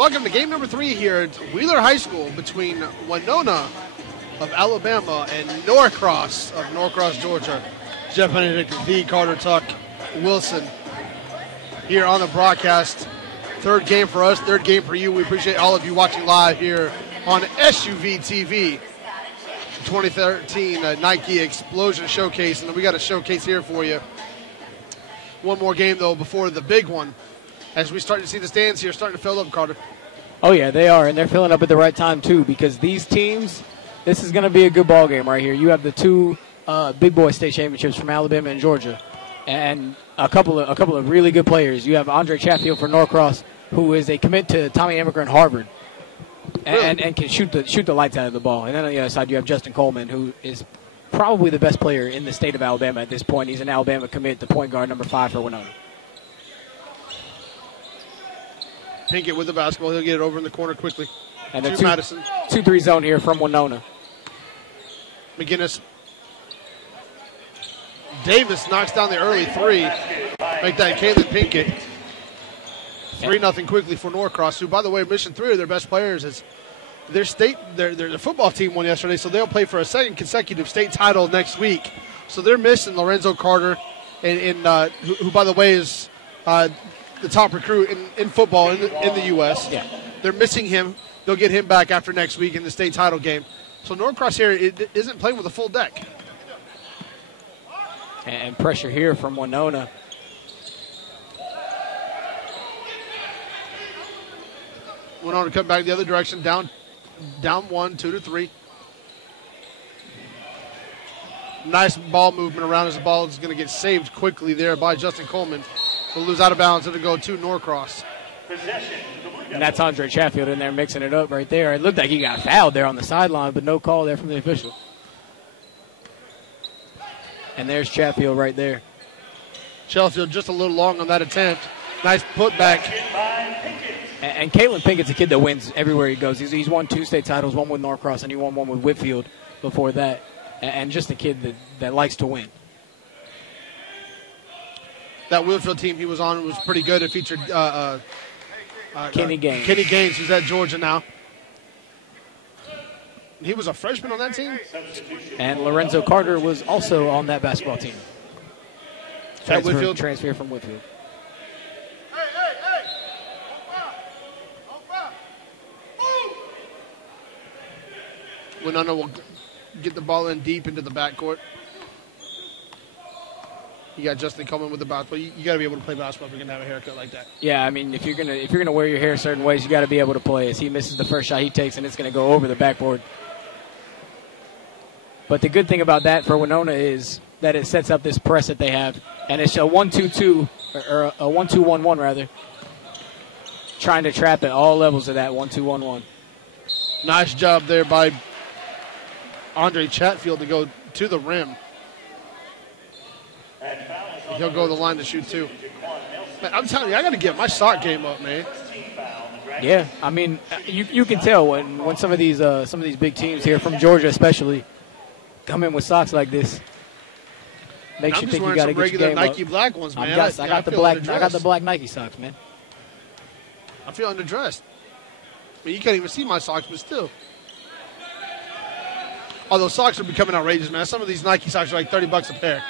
Welcome to game number 3 here at Wheeler High School between Winona of Alabama and Norcross of Norcross, Georgia. Jeff Benedict, the Carter Tuck Wilson here on the broadcast. Third game for us, third game for you. We appreciate all of you watching live here on SUV TV. 2013 Nike Explosion Showcase, and we got a showcase here for you. One more game, though, before the big one. As we start to see the stands here starting to fill up, Carter. Oh, yeah, they are, and they're filling up at the right time, too, because these teams, this is going to be a good ball game right here. You have the two big boy state championships from Alabama and Georgia, and a couple of really good players. You have Andre Chatfield for Norcross, who is a commit to Tommy Amaker and Harvard, and can shoot the lights out of the ball. And then on the other side, you have Justin Coleman, who is probably the best player in the state of Alabama at this point. He's an Alabama commit, the point guard, number 5 for Winona. Pinkett with the basketball. He'll get it over in the corner quickly. And the Madison. 2-3 zone here from Winona. McGinnis. Davis knocks down the early 3. Make that Caitlin Pinkett. 3-0 quickly for Norcross, who, by the way, missing 3 of their best players. Is their football team won yesterday, so they'll play for a second consecutive state title next week. So they're missing Lorenzo Carter, who, by the way, is the top recruit in football in the U.S. Yeah. They're missing him. They'll get him back after next week in the state title game. So Norcross here isn't playing with a full deck. And pressure here from Winona. Winona cut back the other direction, down 1, 2-3. Nice ball movement around as the ball is going to get saved quickly there by Justin Coleman. Will lose out of bounds. It'll go to Norcross. And that's Andre Chatfield in there mixing it up right there. It looked like he got fouled there on the sideline, but no call there from the official. And there's Chatfield right there. Chatfield just a little long on that attempt. Nice putback. And Caitlin Pinkett's a kid that wins everywhere he goes. He's won 2 state titles, one with Norcross, and he won one with Whitfield before that. And just a kid that likes to win. That Whitfield team he was on was pretty good. It featured Kenny Gaines. Kenny Gaines, who's at Georgia now. He was a freshman on that team. And Lorenzo Carter was also on that basketball team. Transfer from Whitfield. Winona will get the ball in deep into the backcourt. You got Justin Coleman with the basketball. You got to be able to play basketball if you're gonna have a haircut like that. Yeah, I mean, if you're gonna wear your hair certain ways, you got to be able to play. As he misses the first shot he takes, and it's gonna go over the backboard. But the good thing about that for Winona is that it sets up this press that they have, and it's a 1-2-2 or a 1-2-1-1 rather, trying to trap at all levels of that 1-2-1-1. Nice job there by Andre Chatfield to go to the rim. He'll go to the line to shoot too. Man, I'm telling you, I got to get my sock game up, man. Yeah, I mean, you can tell when some of these big teams here from Georgia especially come in with socks like this. Makes you think you got to get your game Nike up. black ones, man. I got the black Nike socks, man. I feel underdressed. I mean, you can't even see my socks, but still. Although socks are becoming outrageous, man. Some of these Nike socks are like $30 a pair.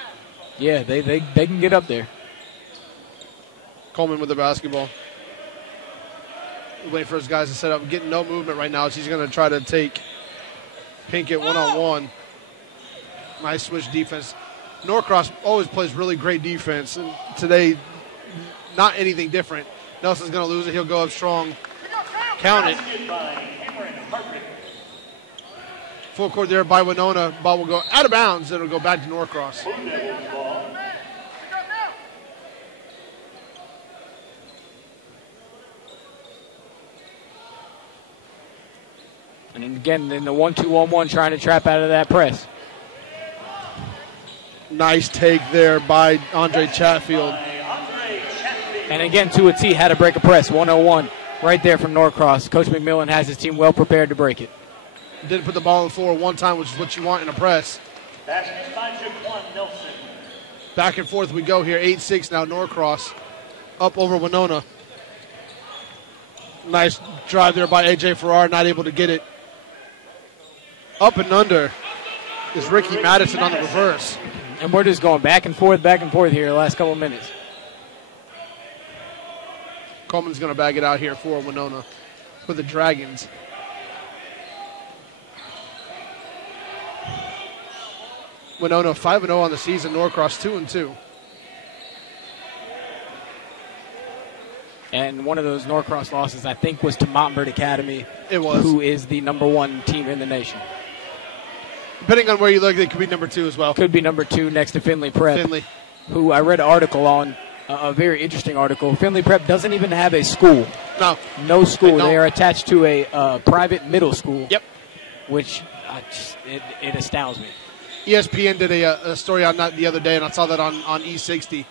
Yeah, they can get up there. Coleman with the basketball. Waiting for his guys to set up. Getting no movement right now. She's going to try to take Pinkett one-on-one. Nice switch defense. Norcross always plays really great defense. And today, not anything different. Nelson's going to lose it. He'll go up strong. Count it. Full court there by Winona. Ball will go out of bounds. It'll go back to Norcross. And again, in the 1-2-1-1, trying to trap out of that press. Nice take there by Andre Chatfield. And again, to a T, had to break a press. 101 right there from Norcross. Coach McMillan has his team well prepared to break it. Didn't put the ball on the floor one time, which is what you want in a press. Back and forth we go here. 8-6 now, Norcross up over Winona. Nice drive there by A.J. Farrar, not able to get it. Up and under is Ricky Madison on the reverse. And we're just going back and forth here the last couple of minutes. Coleman's going to bag it out here for Winona for the Dragons. Winona 5-0 on the season. Norcross 2-2. And one of those Norcross losses, I think, was to Montverde Academy. It was. Who is the #1 team in the nation. Depending on where you look, it could be number 2 as well. Could be number 2 next to Findlay Prep. Findlay. Who I read an article on, a very interesting article. Findlay Prep doesn't even have a school. No school. They are attached to a private middle school. Yep. Which it astounds me. ESPN did a story on that the other day, and I saw that on E60.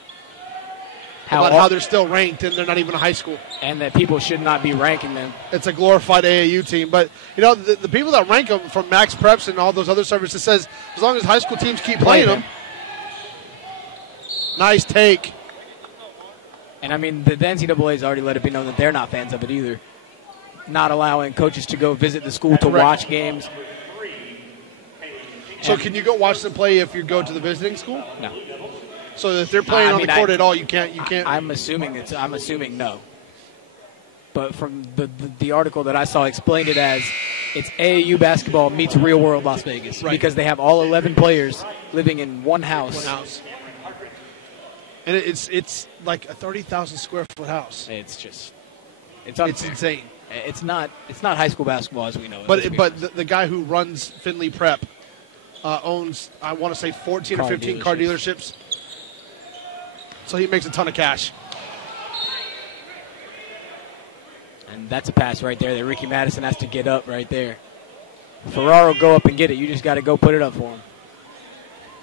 About how they're still ranked and they're not even a high school. And that people should not be ranking them. It's a glorified AAU team. But, you know, the people that rank them from Max Preps and all those other services says as long as high school teams keep playing them. Nice take. And, I mean, the NCAA has already let it be known that they're not fans of it either. Not allowing coaches to go visit the school to watch games. So can you go watch them play if you go to the visiting school? No. So if they're playing on the court at all, you can't. I'm assuming no. But from the article that I saw explained it as it's AAU basketball meets real world Las Vegas. Right. Because they have all 11 players living in one house. And it's like a 30,000 square foot house. It's insane. It's not high school basketball as we know it. But the guy who runs Findlay Prep owns, I want to say, 14 or 15 car dealerships. So he makes a ton of cash. And that's a pass right there that Ricky Madison has to get up right there. Farrar will go up and get it. You just got to go put it up for him.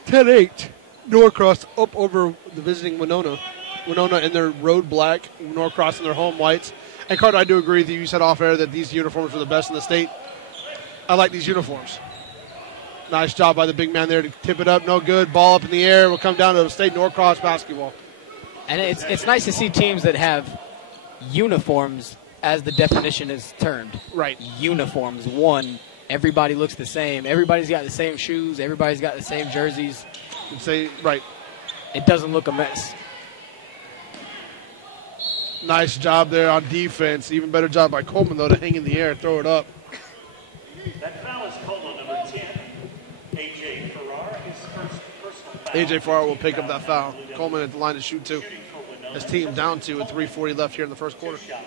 10-8. Norcross up over the visiting Winona. Winona in their road black. Norcross in their home whites. And Carter, I do agree with you. You said off air that these uniforms are the best in the state. I like these uniforms. Nice job by the big man there to tip it up. No good. Ball up in the air. Will come down to the state Norcross basketball. And it's nice to see teams that have uniforms, as the definition is termed. Right. Uniforms. One, everybody looks the same. Everybody's got the same shoes. Everybody's got the same jerseys. Right. It doesn't look a mess. Nice job there on defense. Even better job by Coleman, though, to hang in the air, throw it up. That foul is called on number 10. A.J. Farrar, his first personal foul. A.J. Farrar will pick up that foul. Coleman at the line to shoot, too. His team down 2 with 3:40 left here in the first quarter. Yeah,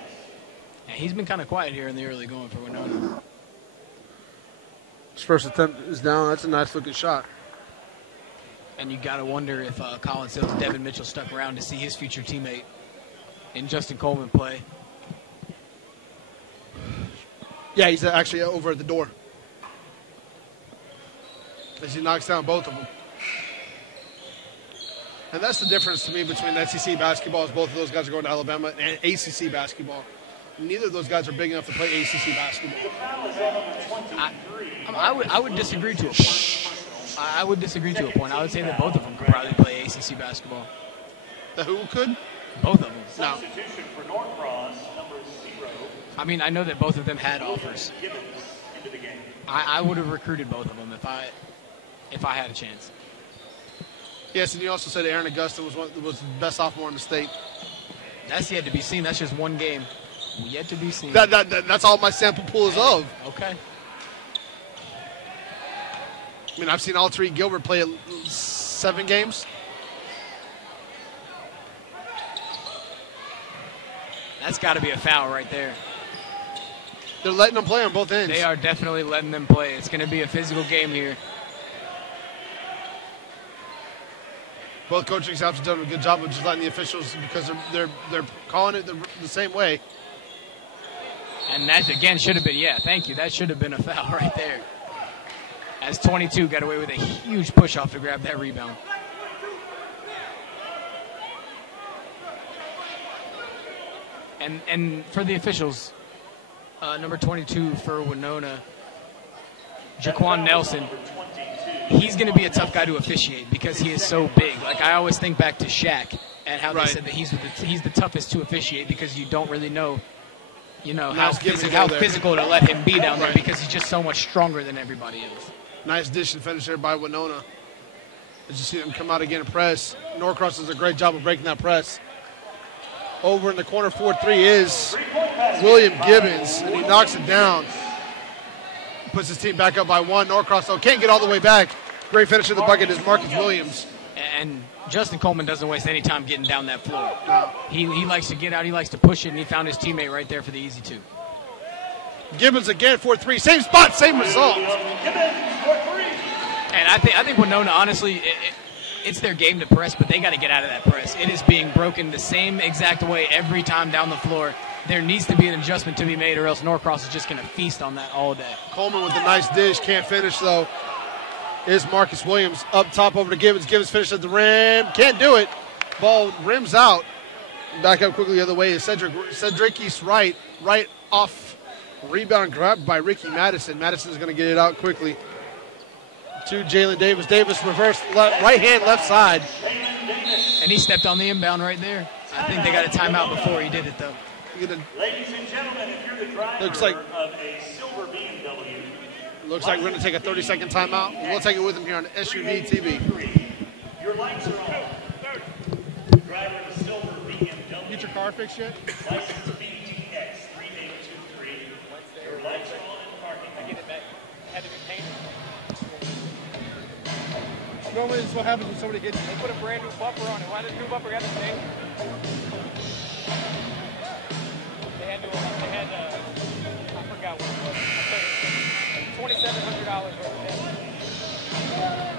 he's been kind of quiet here in the early going for Winona. His first attempt is down. That's a nice-looking shot. And you got to wonder if Colin Sills, Devin Mitchell stuck around to see his future teammate in Justin Coleman play. Yeah, he's actually over at the door. As he knocks down both of them. And that's the difference to me between SEC basketball is both of those guys are going to Alabama and ACC basketball. Neither of those guys are big enough to play ACC basketball. I would disagree to a point. I would disagree to a point. I would say that both of them could probably play ACC basketball. The who could? Both of them. No. Substitution for Norcross, number 0. I mean, I know that both of them had offers. Into the game. I would have recruited both of them if I had a chance. Yes, and you also said Aaron Augusta was the best sophomore in the state. That's yet to be seen. That's just one game. Yet to be seen. That's all my sample pool is of. Okay. I mean, I've seen Tariq Gilbert play 7 games. That's got to be a foul right there. They're letting them play on both ends. They are definitely letting them play. It's going to be a physical game here. Both coaching staffs have done a good job of just letting the officials, because they're calling it the same way. And that, again, should have been, thank you. That should have been a foul right there. As 22 got away with a huge push-off to grab that rebound. And for the officials, number 22 for Winona, Jaquan Nelson, he's going to be a tough guy to officiate because he is so big. Like, I always think back to Shaq and how they said that he's the toughest to officiate because you don't really know you know, Nice how, give and how go there. physical to let him be down there Right. because he's just so much stronger than everybody else. Nice dish and finish there by Winona. As you see them come out again and press. Norcross does a great job of breaking that press. Over in the corner, 4-3 is William Gibbons, and he knocks it down. Puts his team back up by 1. Norcross, though, can't get all the way back. Great finish in the bucket is Marcus Williams. And Justin Coleman doesn't waste any time getting down that floor. He likes to get out, he likes to push it, and he found his teammate right there for the easy 2. Gibbons again, 4-3. Same spot, same result. And I think Winona, honestly, it's their game to press, but they got to get out of that press. It is being broken the same exact way every time down the floor. There needs to be an adjustment to be made, or else Norcross is just going to feast on that all day. Coleman with a nice dish, can't finish, though. Is Marcus Williams up top over to Gibbons. Gibbons finished at the rim, can't do it. Ball rims out. Back up quickly the other way is Cedric East right off. Rebound grabbed by Ricky Madison. Madison's going to get it out quickly to Jalen Davis. Davis reverse right hand, left side. And he stepped on the inbound right there. I think they got a timeout before he did it, though. Ladies and gentlemen, if you're the driver Looks like- of a silver BMW, Looks like we're going to take a 30-second timeout. We'll take it with him here on SUV TV. your lights are on. Driver of the silver BMW, Get your car fixed yet? license BTX 3823. Your lights are on in parking. I get it back. Had to be painted. Normally this is what happens when somebody gets They put a brand new bumper on it. Why does the new bumper got the same? They had I forgot what it was. $2,700 worth of damage.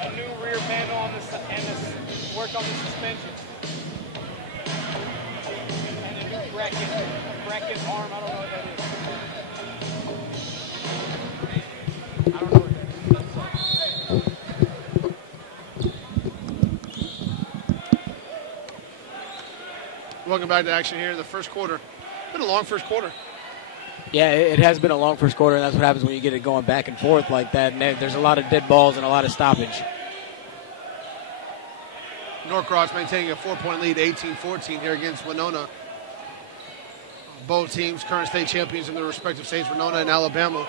A new rear panel on this and this work on the suspension. And a new bracket arm. I don't know what that is. I don't know what that is. Welcome back to action here in the first quarter. Been a long first quarter. Yeah, it has been a long first quarter, and that's what happens when you get it going back and forth like that. And there's a lot of dead balls and a lot of stoppage. Norcross maintaining a 4-point lead, 18-14 here against Winona. Both teams current state champions in their respective states, Winona and Alabama.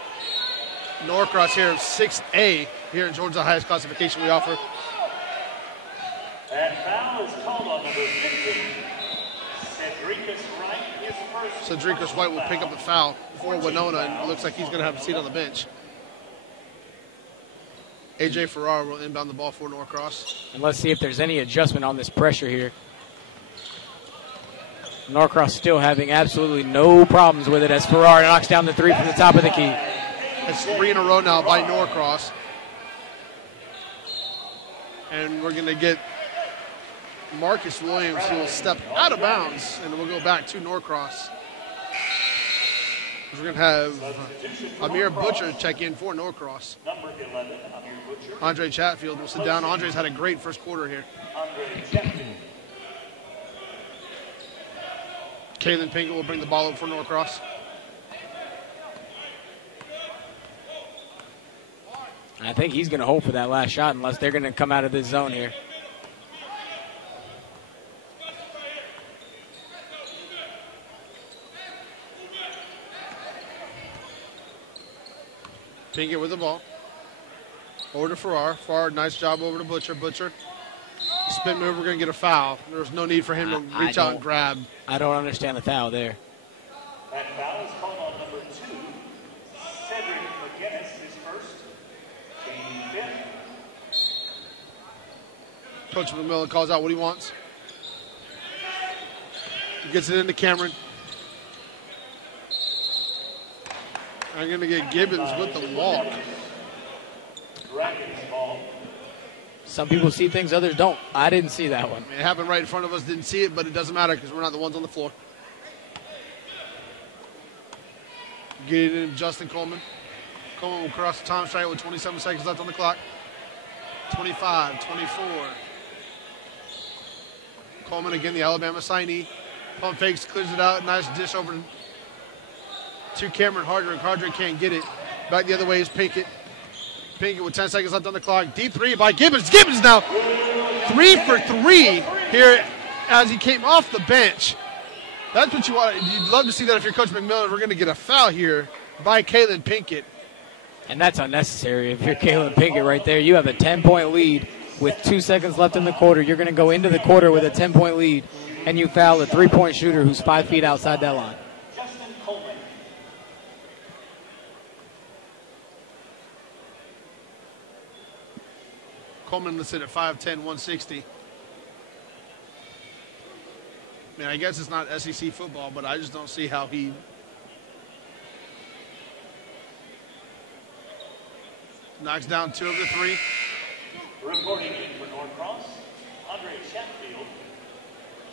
Norcross here, 6A here in Georgia, the highest classification we offer. And foul is called on number 15. Cedricus Wright, his first. Cedricus White will pick up the foul for Winona, and it looks like he's going to have a seat on the bench. A.J. Farrar will inbound the ball for Norcross. And let's see if there's any adjustment on this pressure here. Norcross still having absolutely no problems with it as Farrar knocks down the 3 from the top of the key. It's 3 in a row now by Norcross. And we're going to get Marcus Williams, who will step out of bounds, and we'll go back to Norcross. We're going to have Amir Butcher check in for Norcross. Number 11, Amir Butcher. Andre Chatfield will sit down. Andre's had a great first quarter here. Andre Chatfield. Kaylin Pinkett will bring the ball up for Norcross. I think he's going to hold for that last shot unless they're going to come out of this zone here. Pinkett with the ball. Over to Farrar. Farrar, nice job over to Butcher. Butcher. Spin move, we're going to get a foul. There was no need for him to reach out and grab. I don't understand the foul there. That foul is called on number 2. Cedric McGinnis, his first. Team 5th. Coach McMillan calls out what he wants. He gets it into Cameron. I'm going to get Gibbons with the walk. Dragons ball. Some people see things, others don't. I didn't see that one. It happened right in front of us. Didn't see it, but it doesn't matter because we're not the ones on the floor. Get it in Justin Coleman. Coleman will cross the time strike with 27 seconds left on the clock. 25, 24. Coleman again, the Alabama signee. Pump fakes, clears it out. Nice dish over to Cameron Hardrick. Hardrick can't get it. Back the other way is Pinkett. Pinkett with 10 seconds left on the clock. Deep 3 by Gibbons. Gibbons now 3 for 3 here as he came off the bench. That's what you want. You'd love to see that if you're Coach McMillan. We're going to get a foul here by Kalen Pinkett. And that's unnecessary. If you're Kalen Pinkett right there, you have a 10-point lead with 2 seconds left in the quarter. You're going to go into the quarter with a 10-point lead, and you foul a three-point shooter who's 5 feet outside that line. Coleman. Coleman listed at 5'10", 160. I mean, I guess it's not SEC football, but I just don't see how he knocks down 2 of the 3. Reporting in for Norcross, Andre Chatfield,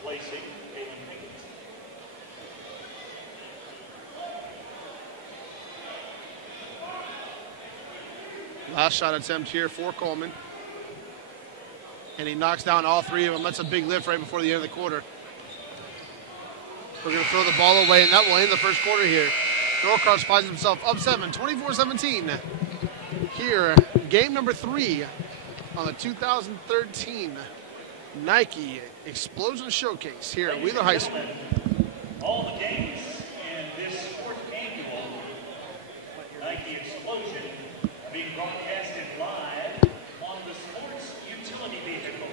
placing Kalen Pinkett. Last shot attempt here for Coleman. And he knocks down all 3 of them. That's a big lift right before the end of the quarter. We're going to throw the ball away, and that will end the first quarter here. Norcross finds himself up 7, 24-17. Here, game number 3 on the 2013 Nike Explosion Showcase here at Wheeler High School. All the games in this 4th annual Nike Explosion are being broadcasted live on the Sports Utility Vehicle.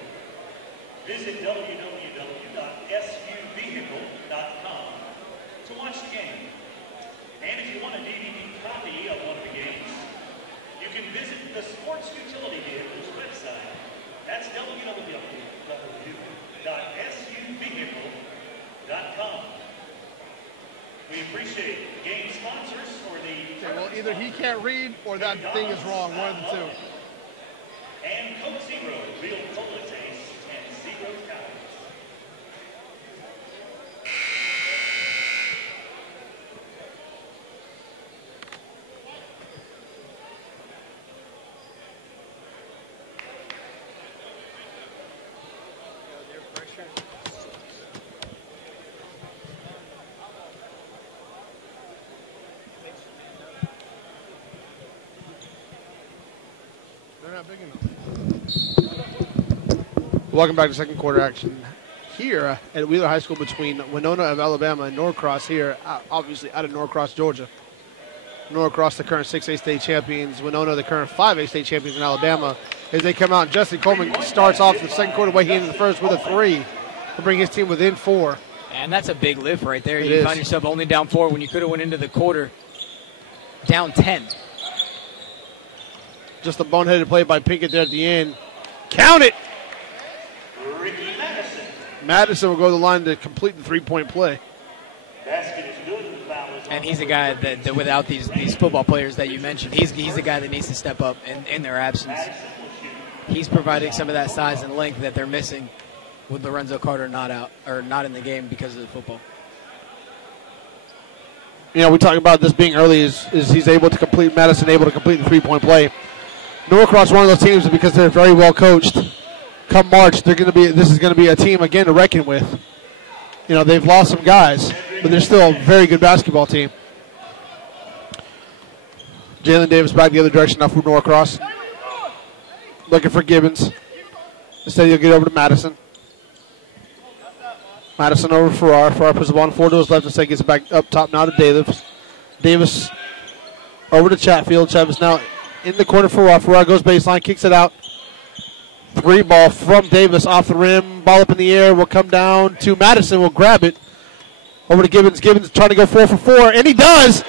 Visit www.suvehicle.com to watch the game. And if you want a DVD copy of one of the games, you can visit the Sports Utility Vehicle's website. That's www.suvehicle.com. We appreciate the game sponsors for the... Okay, well, either he can't read or that thing is wrong, one of the 2. And Coke Zero, real cola taste, and 0 calories. They're not big enough. Welcome back to second quarter action here at Wheeler High School between Winona of Alabama and Norcross here, obviously out of Norcross, Georgia. Norcross, the current 6A state champions. Winona, the current 5A state champions in Alabama. As they come out, Justin Coleman starts off the second quarter way he ended the first with a 3 to bring his team within 4. And that's a big lift right there. It You is. find yourself only down 4 when you could have went into the quarter down 10. Just a boneheaded play by Pinkett there at the end. Count it! Ricky Madison. Madison will go to the line to complete the 3-point play. Basket is good. The foul is And he's a guy that without these football players that you mentioned, he's a guy that needs to step up in their absence. He's providing some of that size and length that they're missing with Lorenzo Carter not in the game because of the football. You know, we talk about this being early is he's able to complete, Madison able to complete the 3-point play. Norcross, one of those teams, because they're very well coached. Come March, this is going to be a team again to reckon with. You know, they've lost some guys, but they're still a very good basketball team. Jalen Davis back the other direction now for Norcross. Looking for Gibbons. Instead, he'll get over to Madison. Madison over Farrar. Farrar puts the ball on 4 to his left. Instead, gets it back up top now to Davis. Davis over to Chatfield. Chatfield now in the corner for Farrar. Farrar goes baseline, kicks it out. 3 ball from Davis off the rim. Ball up in the air. Will come down to Madison. Will grab it. Over to Gibbons. Gibbons trying to go 4 for 4, and he does.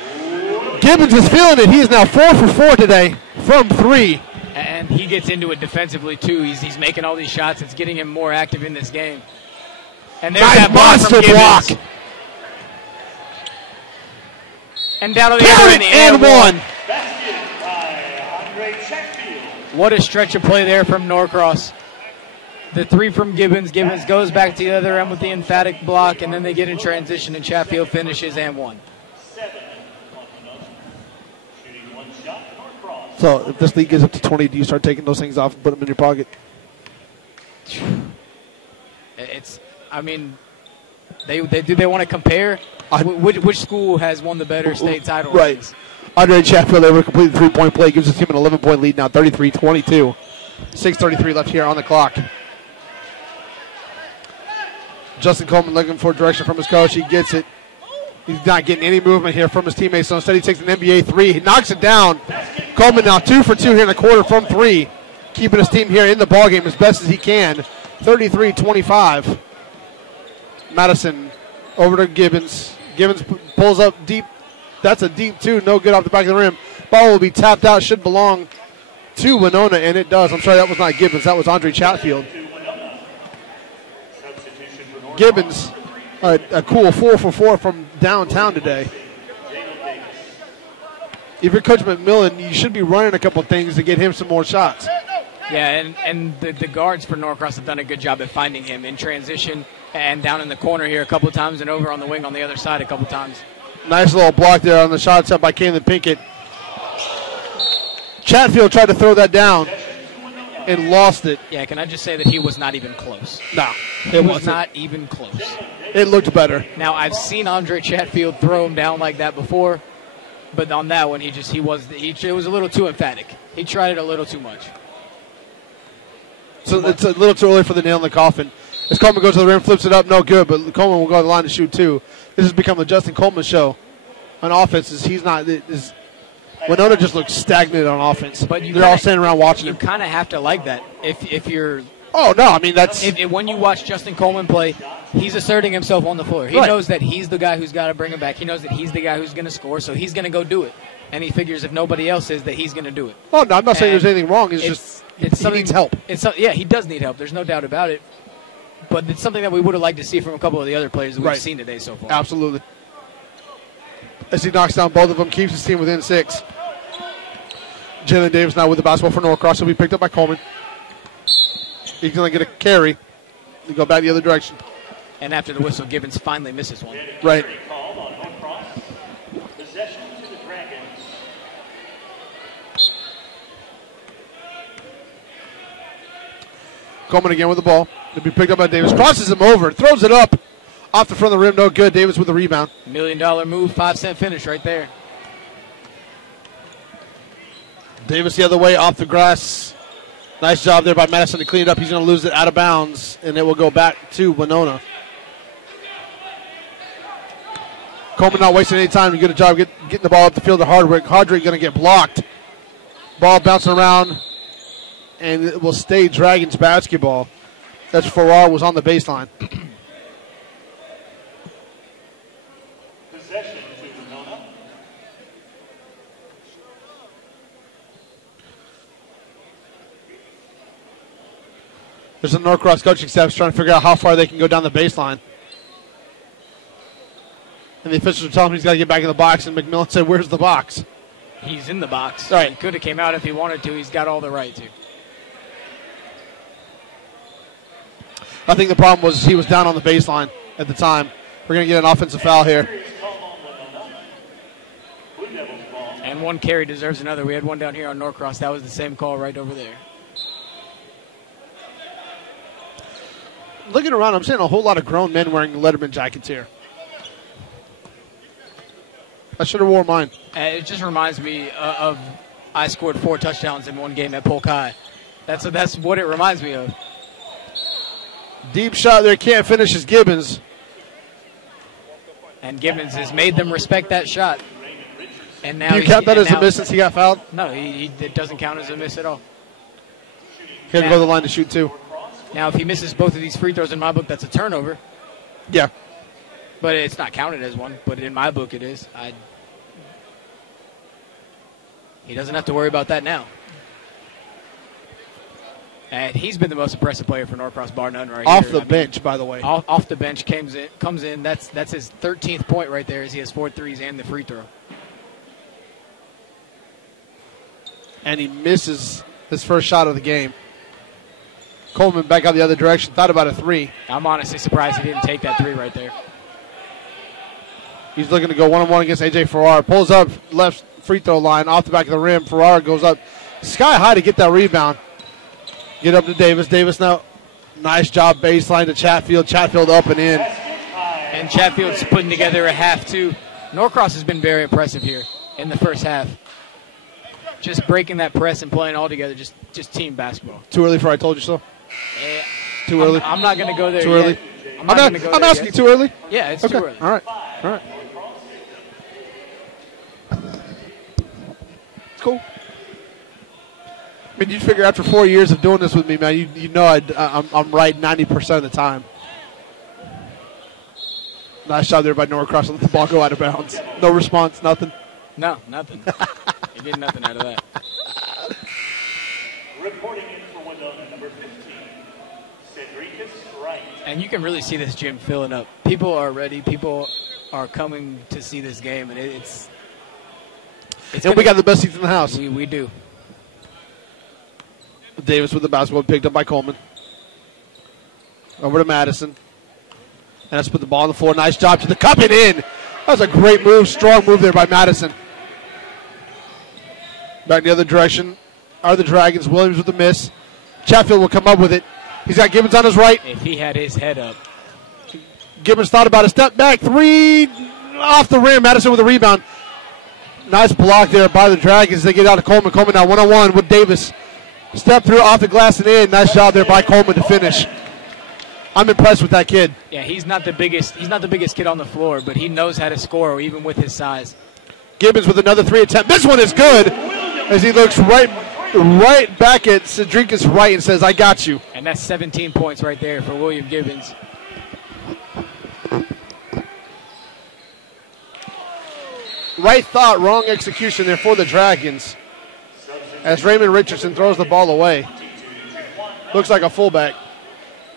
Gibbons is feeling it. He is now 4 for 4 today from 3. And he gets into it defensively, too. He's making all these shots. It's getting him more active in this game. And there's Nice that block monster from Gibbons. block. And down on the Count other it, end, and one. basket by Andre Chatfield. What a stretch of play there from Norcross. The 3 from Gibbons. Gibbons goes back to the other end with the emphatic block, and then they get in transition, and Chatfield finishes and 1. 7 on Winona. Shooting 1 shot, Norcross. So if this league gets up to 20, do you start taking those things off and put them in your pocket? They want to compare? Which school has won the better state title? Right. Race? Andre Chatfield able to complete the 3-point play. Gives his team an 11-point lead now, 33-22. 6:33 left here on the clock. Justin Coleman looking for direction from his coach. He gets it. He's not getting any movement here from his teammates, so instead he takes an NBA three. He knocks it down. Coleman now 2 for 2 here in the quarter from 3, keeping his team here in the ballgame as best as he can. 33-25. Madison over to Gibbons. Gibbons pulls up deep. That's a deep 2. No good off the back of the rim. Ball will be tapped out. Should belong to Winona, and it does. I'm sorry, that was not Gibbons. That was Andre Chatfield. Gibbons, a cool 4 for 4 from downtown today. If you're Coach McMillan, you should be running a couple things to get him some more shots. Yeah, and the guards for Norcross have done a good job at finding him in transition and down in the corner here a couple of times and over on the wing on the other side a couple of times. Nice little block there on the shot set by Kalen Pinkett. Chatfield tried to throw that down and lost it. Yeah, can I just say that he was not even close? No, it was not even close. It looked better. Now, I've seen Andre Chatfield throw him down like that before, but on that one, it was a little too emphatic. He tried it a little too much. So it's a little too early for the nail in the coffin. As Coleman goes to the rim, flips it up, no good, but Coleman will go to the line to shoot 2. This has become the Justin Coleman show on offense. Winona just looks stagnant on offense. But they're all standing around watching him. You kind of have to like that if you're. Oh no! I mean that's. When you watch Justin Coleman play, he's asserting himself on the floor. He knows that he's the guy who's got to bring him back. He knows that he's the guy who's going to score, so he's going to go do it. And he figures if nobody else is, that he's going to do it. Oh no! I'm not saying there's anything wrong. He needs help. Yeah, he does need help. There's no doubt about it. But it's something that we would have liked to see from a couple of the other players that we've seen today so far. Absolutely. As he knocks down both of them, keeps his team within 6. Jalen Davis now with the basketball for Norcross. He'll be picked up by Coleman. He's going to get a carry. He'll go back the other direction. And after the whistle, Gibbons finally misses one. Right. Possession to the Dragons. Coleman again with the ball. He'll be picked up by Davis. Crosses him over. Throws it up. Off the front of the rim. No good. Davis with the rebound. $1 million move. 5-cent finish right there. Davis the other way off the grass. Nice job there by Madison to clean it up. He's going to lose it out of bounds, and it will go back to Winona. Coleman not wasting any time. Good job getting the ball up the field to Hardwick. Hardwick going to get blocked. Ball bouncing around, and it will stay Dragons basketball. That's Farrar was on the baseline. Possession to Winona. There's a Norcross coaching staff trying to figure out how far they can go down the baseline. And the officials are telling him he's got to get back in the box, and McMillan said, "Where's the box?" He's in the box. Right. He could have came out if he wanted to. He's got all the right to. I think the problem was he was down on the baseline at the time. We're going to get an offensive foul here. And one carry deserves another. We had one down here on Norcross. That was the same call right over there. Looking around, I'm seeing a whole lot of grown men wearing Letterman jackets here. I should have worn mine. It just reminds me of I scored 4 touchdowns in one game at Polk High. That's what it reminds me of. Deep shot there, can't finish is Gibbons. And Gibbons has made them respect that shot. And now do you count that as a miss since he got fouled? No, it doesn't count as a miss at all. He had to go to the line to shoot 2. Now, if he misses both of these free throws in my book, that's a turnover. Yeah. But it's not counted as one. But in my book, it is. He doesn't have to worry about that now. And he's been the most impressive player for Norcross, bar none, right off here. the bench, by the way. Off the bench comes in. That's his 13th point right there as he has 4 threes and the free throw. And he misses his first shot of the game. Coleman back out the other direction, thought about a 3. I'm honestly surprised he didn't take that 3 right there. He's looking to go one-on-one against A.J. Farrar. Pulls up left free throw line off the back of the rim. Farrar goes up sky high to get that rebound. Get up to Davis. Davis now, nice job baseline to Chatfield. Chatfield up and in. And Chatfield's putting together a half, too. Norcross has been very impressive here in the first half. Just breaking that press and playing all together, just team basketball. Too early for I told you so? Yeah. Too early? I'm not going to go there Too yet. early? not going to go I'm there asking yet. too early. Yeah, it's Okay. too early. All right. It's cool. I mean, you figure after 4 years of doing this with me, man, you know I'm right 90% of the time. Nice shot there by Norcross. Let the ball go out of bounds. No response, nothing. No, nothing. You get nothing out of that. Reporting in for Winona, number 15, Cedricus Wright. And you can really see this gym filling up. People are ready. People are coming to see this game, and it's And we got the best seats in the house. We do. Davis with the basketball, picked up by Coleman. Over to Madison. And let's put the ball on the floor. Nice job to the cup and in. That was a great move, strong move there by Madison. Back the other direction are the Dragons. Williams with the miss. Chatfield will come up with it. He's got Gibbons on his right. If he had his head up. Gibbons thought about a step back. 3 off the rim. Madison with a rebound. Nice block there by the Dragons. They get out to Coleman. Coleman now one-on-one with Davis. Step through off the glass and in. Nice job there by Coleman to finish. I'm impressed with that kid. Yeah, he's not the biggest kid on the floor, but he knows how to score even with his size. Gibbons with another 3 attempt. This one is good as he looks right back at Cedricus Wright and says, I got you. And that's 17 points right there for William Gibbons. Right thought, wrong execution there for the Dragons as Raymond Richardson throws the ball away. Looks like a fullback.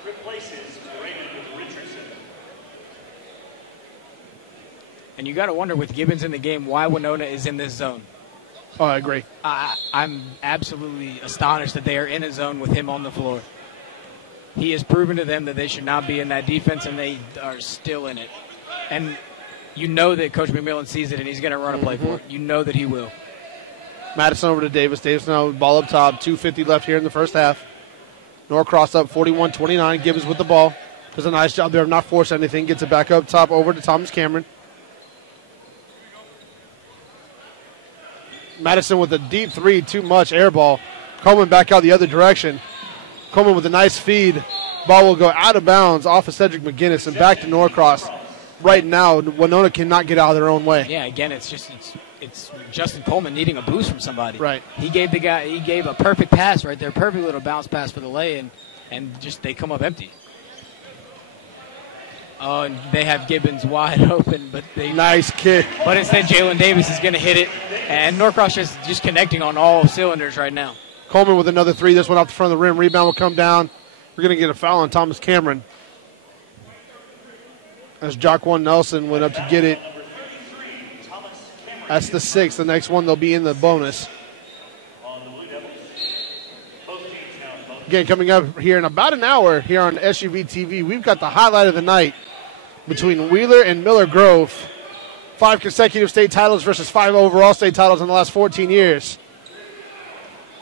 Replaces Raymond Richardson. And you got to wonder with Gibbons in the game why Winona is in this zone. Oh, I agree. I'm absolutely astonished that they are in a zone with him on the floor. He has proven to them that they should not be in that defense, and they are still in it. And you know that Coach McMillan sees it, and he's going to run a play for it. You know that he will. Madison over to Davis. Davis now ball up top. 2:50 left here in the first half. Norcross up 41-29. Gibbons with the ball. Does a nice job there of not forcing anything. Gets it back up top over to Thomas Cameron. Madison with a deep 3, too much air ball. Coleman back out the other direction. Coleman with a nice feed. Ball will go out of bounds off of Cedric McGinnis and back to Norcross. Right now, Winona cannot get out of their own way. Yeah, again, it's Justin Coleman needing a boost from somebody. Right. He gave a perfect pass right there, perfect little bounce pass for the lay, and just they come up empty. Oh, and they have Gibbons wide open, but nice kick. But instead, Jalen Davis is going to hit it, and Norcross is just connecting on all cylinders right now. Coleman with another 3. This one off the front of the rim. Rebound will come down. We're going to get a foul on Thomas Cameron. As Jaquan Nelson went up to get it. That's the 6th. The next one, they'll be in the bonus. Again, coming up here in about an hour here on SUV TV, we've got the highlight of the night between Wheeler and Miller Grove. 5 consecutive state titles versus 5 overall state titles in the last 14 years.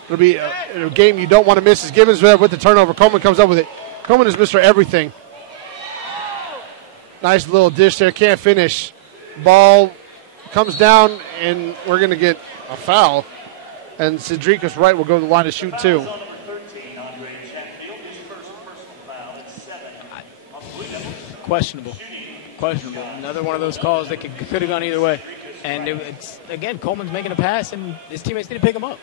It'll be a game you don't want to miss. As Gibbons there with the turnover. Coleman comes up with it. Coleman is Mr. Everything. Nice little dish there. Can't finish. Ball comes down, and we're going to get a foul. And Cedricus Wright will go to the line to shoot 2. Questionable. Another one of those calls that could have gone either way. And it's, again, Coleman's making a pass, and his teammates need to pick him up.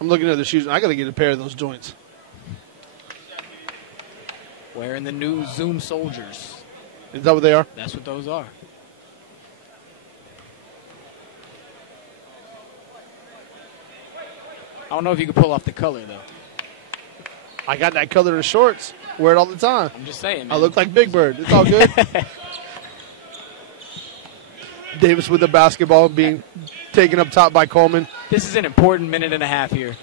I'm looking at the shoes. I got to get a pair of those joints. Wearing the new Zoom Soldiers. Is that what they are? That's what those are. I don't know if you can pull off the color, though. I got that color in the shorts. Wear it all the time. I'm just saying, man. I look like Big Bird. It's all good. Davis with the basketball being taken up top by Coleman. This is an important minute and a half here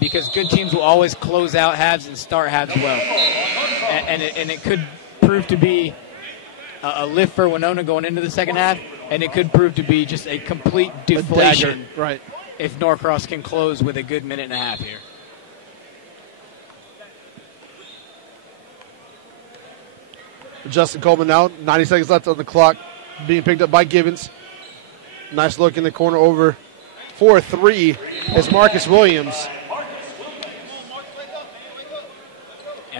because good teams will always close out halves and start halves well. And it could prove to be a lift for Winona going into the second half, and it could prove to be just a complete deflation right, if Norcross can close with a good minute and a half here. Justin Coleman now, 90 seconds left on the clock, being picked up by Gibbons. Nice look in the corner over 4-3 is Marcus Williams.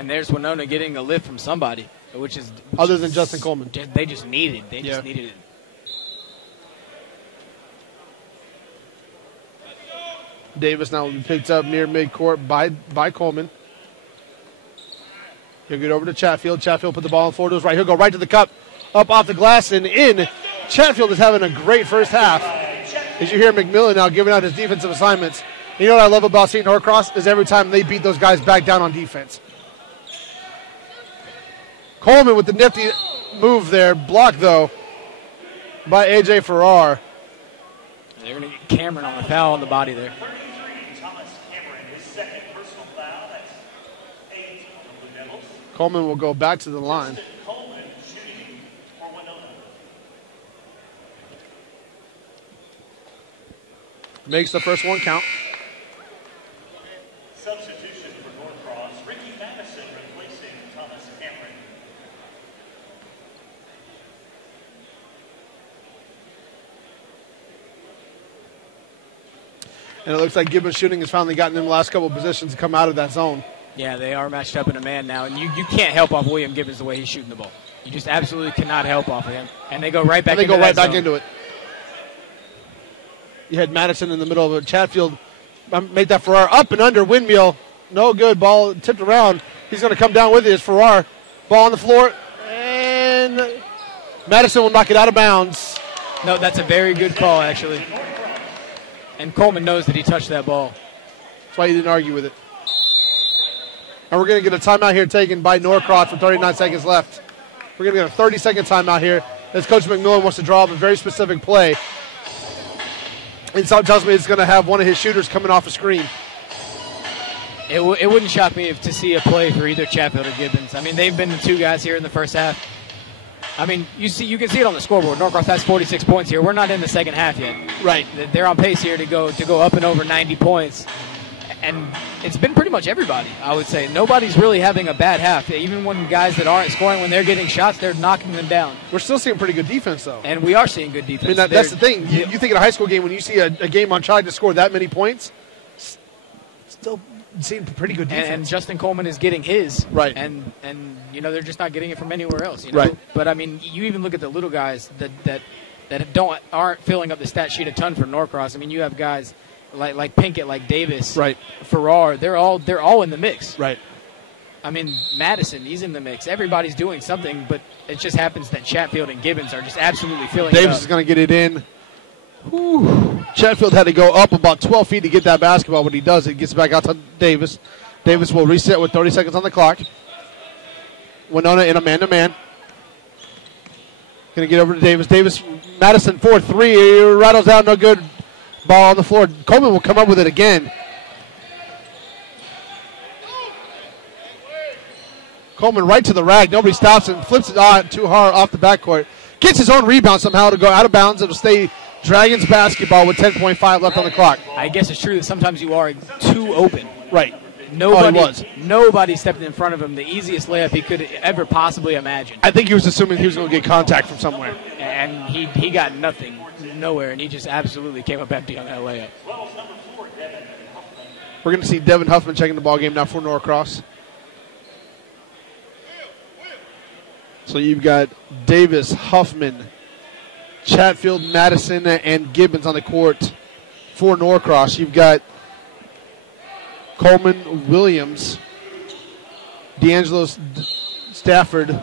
And there's Winona getting a lift from somebody, which is other than Justin Coleman. They just needed. They just needed it. Davis now will be picked up near midcourt by Coleman. He'll get over to Chatfield. Chatfield put the ball on the floor to his right. He'll go right to the cup, up off the glass and in. Chatfield is having a great first half. As you hear McMillan now giving out his defensive assignments. You know what I love about St. Norcross is every time they beat those guys back down on defense. Coleman with the nifty move there. Blocked, though, by A.J. Farrar. They're going to get Cameron on the foul on the body there. Coleman will go back to the line. Makes the first one count. Substitution for Norcross, Ricky Madison replacing Thomas Cameron. And it looks like Gibbons shooting has finally gotten them the last couple of positions to come out of that zone. Yeah, they are matched up in a man now, and you can't help off William Gibbons the way he's shooting the ball. You just absolutely cannot help off of him. And they go right back into it. You had Madison in the middle of it. Chatfield made that Farrar up and under windmill. No good. Ball tipped around. He's going to come down with it. It's Farrar. Ball on the floor. And Madison will knock it out of bounds. No, that's a very good call, actually. And Coleman knows that he touched that ball. That's why he didn't argue with it. And we're going to get a timeout here taken by Norcross with 39 seconds left. We're going to get a 30-second timeout here as Coach McMillan wants to draw up a very specific play. And something tells me it's going to have one of his shooters coming off a screen. It wouldn't shock me to see a play for either Chatfield or Gibbons. I mean, they've been the two guys here in the first half. I mean, you can see it on the scoreboard. Norcross has 46 points here. We're not in the second half yet. Right. They're on pace here to go up and over 90 points. And it's been pretty much everybody, I would say. Nobody's really having a bad half. Even when guys that aren't scoring, when they're getting shots, they're knocking them down. We're still seeing pretty good defense, though. And we are seeing good defense. I mean, that's the thing. You think in a high school game, when you see a game on track to score that many points, still seeing pretty good defense. And Justin Coleman is getting his. Right. And they're just not getting it from anywhere else. You know? Right. But, I mean, you even look at the little guys that aren't filling up the stat sheet a ton for Norcross. I mean, you have guys like Pinkett, like Davis, right, Farrar. They're all in the mix. Right. I mean, Madison, he's in the mix. Everybody's doing something, but it just happens that Chatfield and Gibbons are just absolutely filling Davis it up. is going to get it in. Whew. Chatfield had to go up about 12 feet to get that basketball. When he does, it gets back out to Davis. Davis will reset with 30 seconds on the clock. Winona in a man-to-man. Going to get over to Davis. Davis, Madison 4-3. Rattles out, no good. Ball on the floor. Coleman will come up with it again. Coleman right to the rack. Nobody stops him. Flips it too hard off the backcourt. Gets his own rebound somehow to go out of bounds. It'll stay Dragons basketball with 10.5 left on the clock. I guess it's true that sometimes you are too open. Right. Nobody stepped in front of him. The easiest layup he could ever possibly imagine. I think he was assuming he was going to get contact from somewhere. And he got nothing, nowhere, and he just absolutely came up empty on that layup. We're going to see Devin Huffman checking the ball game now for Norcross. So you've got Davis, Huffman, Chatfield, Madison, and Gibbons on the court for Norcross. You've got Coleman, Williams, D'Angelo Stafford,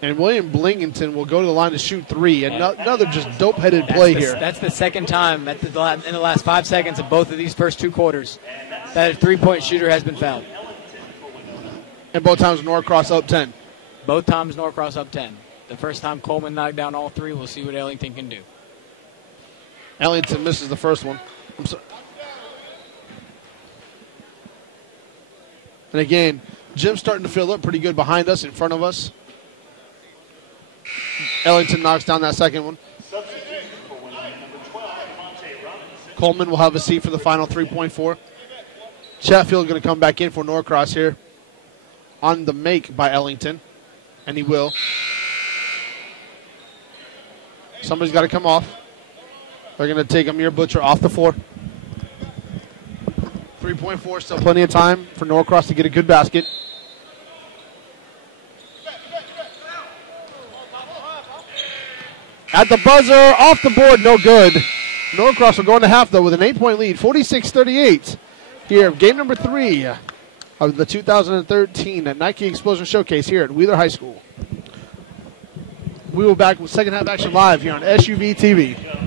and William Blingington will go to the line to shoot three. Another just dope-headed play here. That's the second time in the last 5 seconds of both of these first two quarters that a three-point shooter has been fouled. And both times Norcross up 10. Both times Norcross up 10. The first time Coleman knocked down all three. We'll see what Ellington can do. Ellington misses the first one. And again, Jim's starting to fill up pretty good behind us, in front of us. Ellington knocks down that second one. Coleman will have a seat for the final 3.4. Chatfield going to come back in for Norcross here on the make by Ellington, and he will. Somebody's got to come off. They're going to take Amir Butcher off the floor. 3.4, still plenty of time for Norcross to get a good basket. At the buzzer, off the board, no good. Norcross will go into half, though, with an 8-point lead, 46-38. Here, game number 3 of the 2013 Nike Explosion Showcase here at Wheeler High School. We will be back with second half action live here on SUV TV.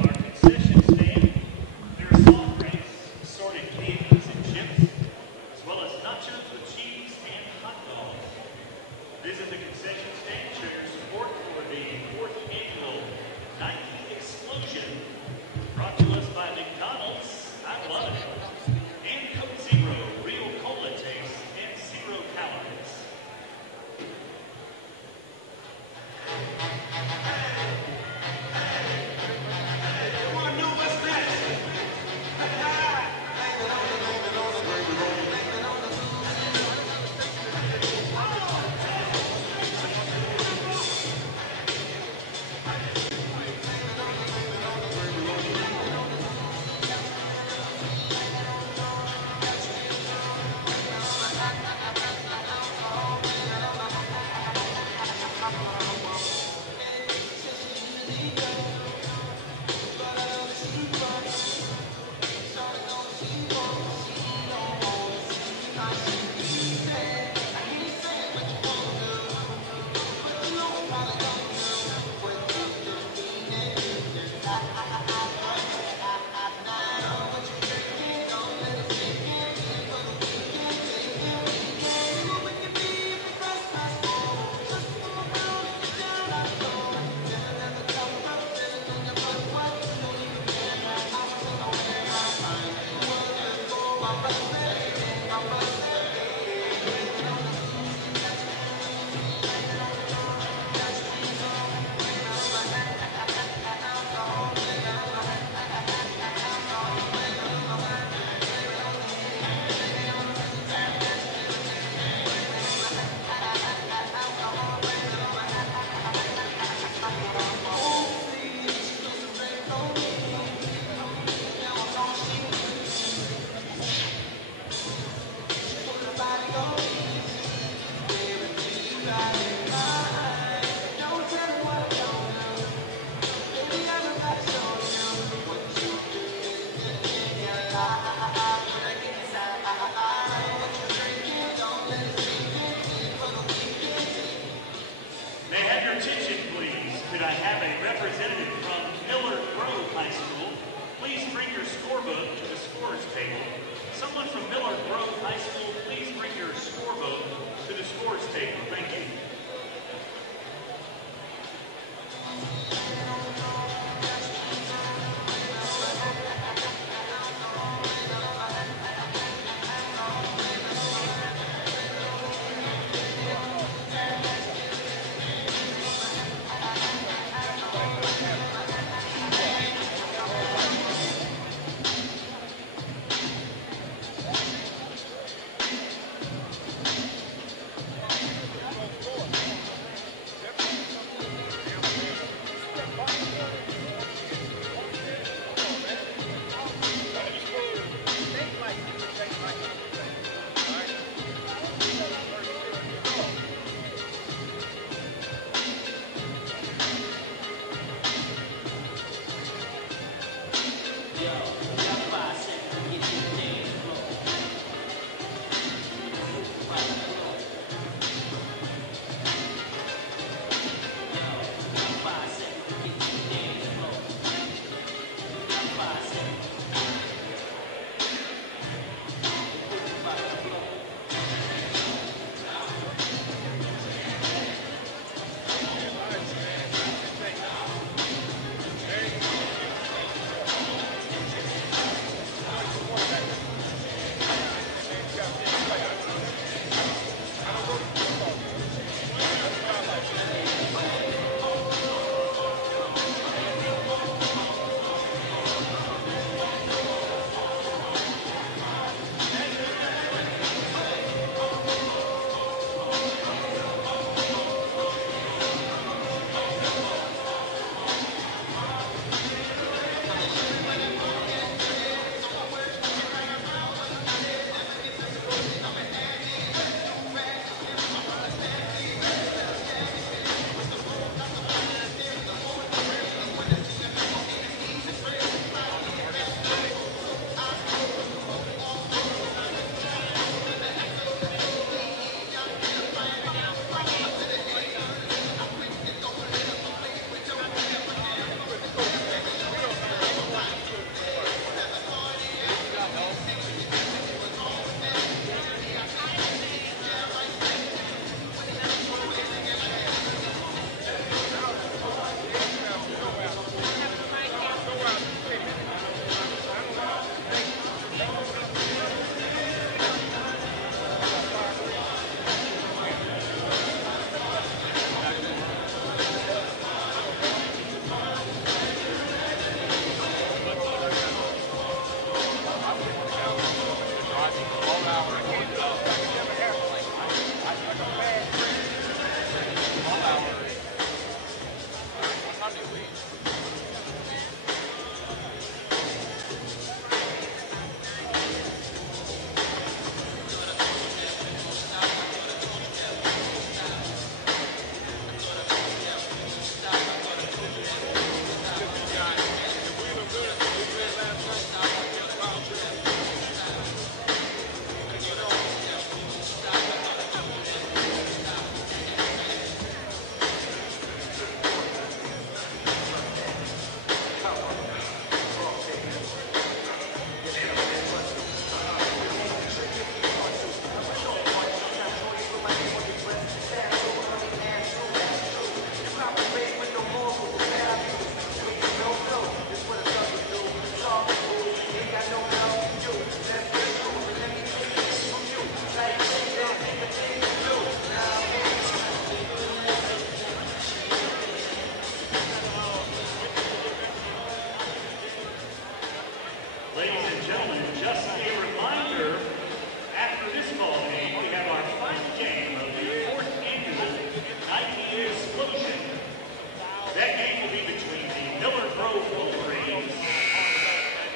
That game will be between the Miller Grove Wolverines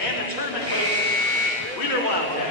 and the tournament host Wheeler Wildcats.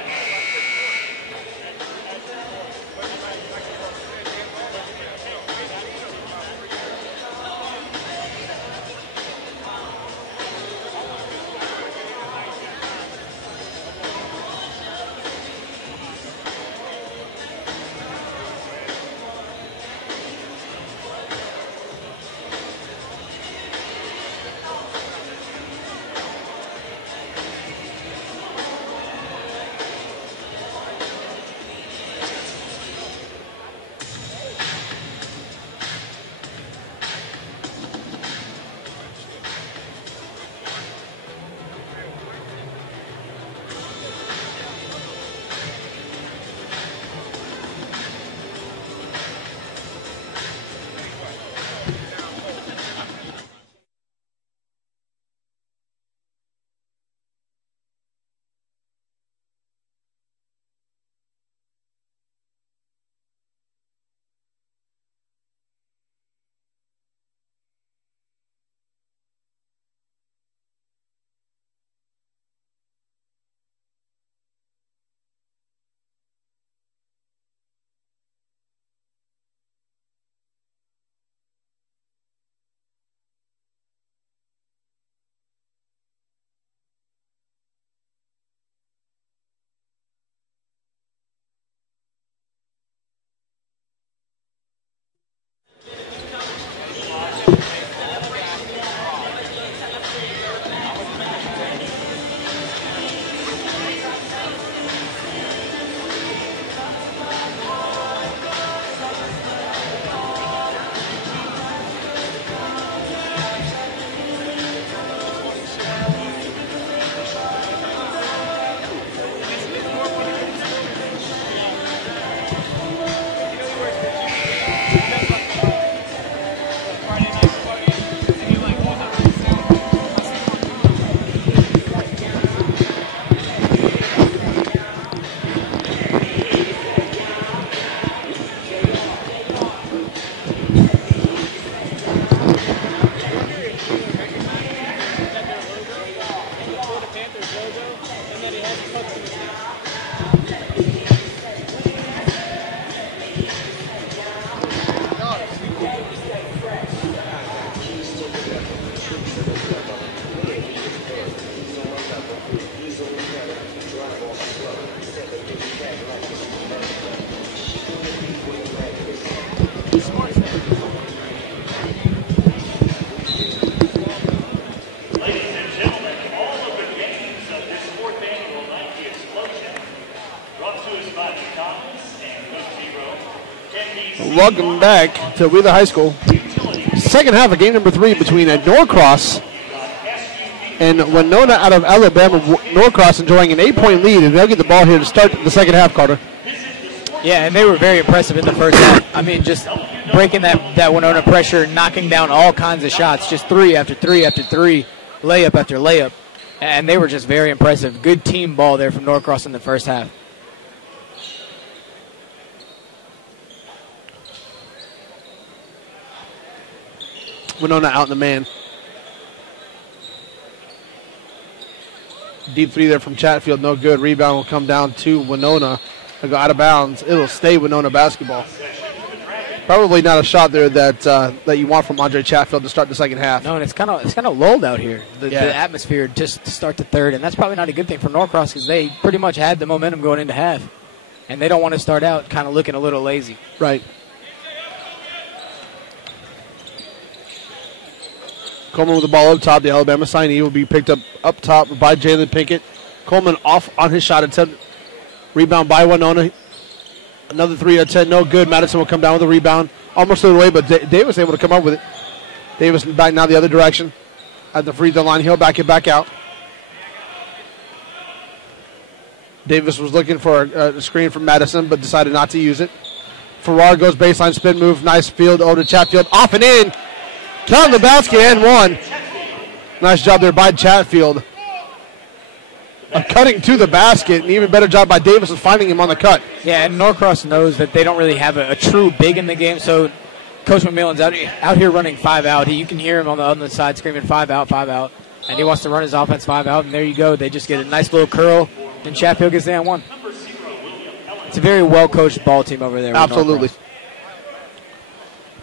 Welcome back to Wheeler High School. Second half of game number 3 between Norcross and Winona out of Alabama. Norcross enjoying an 8-point lead, and they'll get the ball here to start the second half, Carter. Yeah, and they were very impressive in the first half. I mean, just breaking that Winona pressure, knocking down all kinds of shots, just 3 after 3 after 3, layup after layup. And they were just very impressive. Good team ball there from Norcross in the first half. Winona out in the man. Deep three there from Chatfield, no good. Rebound will come down to Winona. It'll go out of bounds. It'll stay Winona basketball. Probably not a shot there that you want from Andre Chatfield to start the second half. No, and it's kind of lulled out here. The atmosphere just to start the third, and that's probably not a good thing for Norcross because they pretty much had the momentum going into half, and they don't want to start out kind of looking a little lazy. Right. Coleman with the ball up top. The Alabama signee will be picked up top by Jalen Pinkett. Coleman off on his shot attempt. Rebound by Winona. Another 3 out of 10, no good. Madison will come down with a rebound. Almost threw it away, but Davis able to come up with it. Davis back now the other direction. At the free throw line, he'll back it back out. Davis was looking for a screen from Madison, but decided not to use it. Farrar goes baseline spin move. Nice field over to Chatfield. Off and in. Count the basket and one. Nice job there by Chatfield. Cutting to the basket. An even better job by Davis of finding him on the cut. Yeah, and Norcross knows that they don't really have a true big in the game, so Coach McMillan's out here running 5 out. You can hear him on the side screaming 5 out, 5 out. And he wants to run his offense 5 out, and there you go. They just get a nice little curl, and Chatfield gets down 1. It's a very well-coached ball team over there. Absolutely.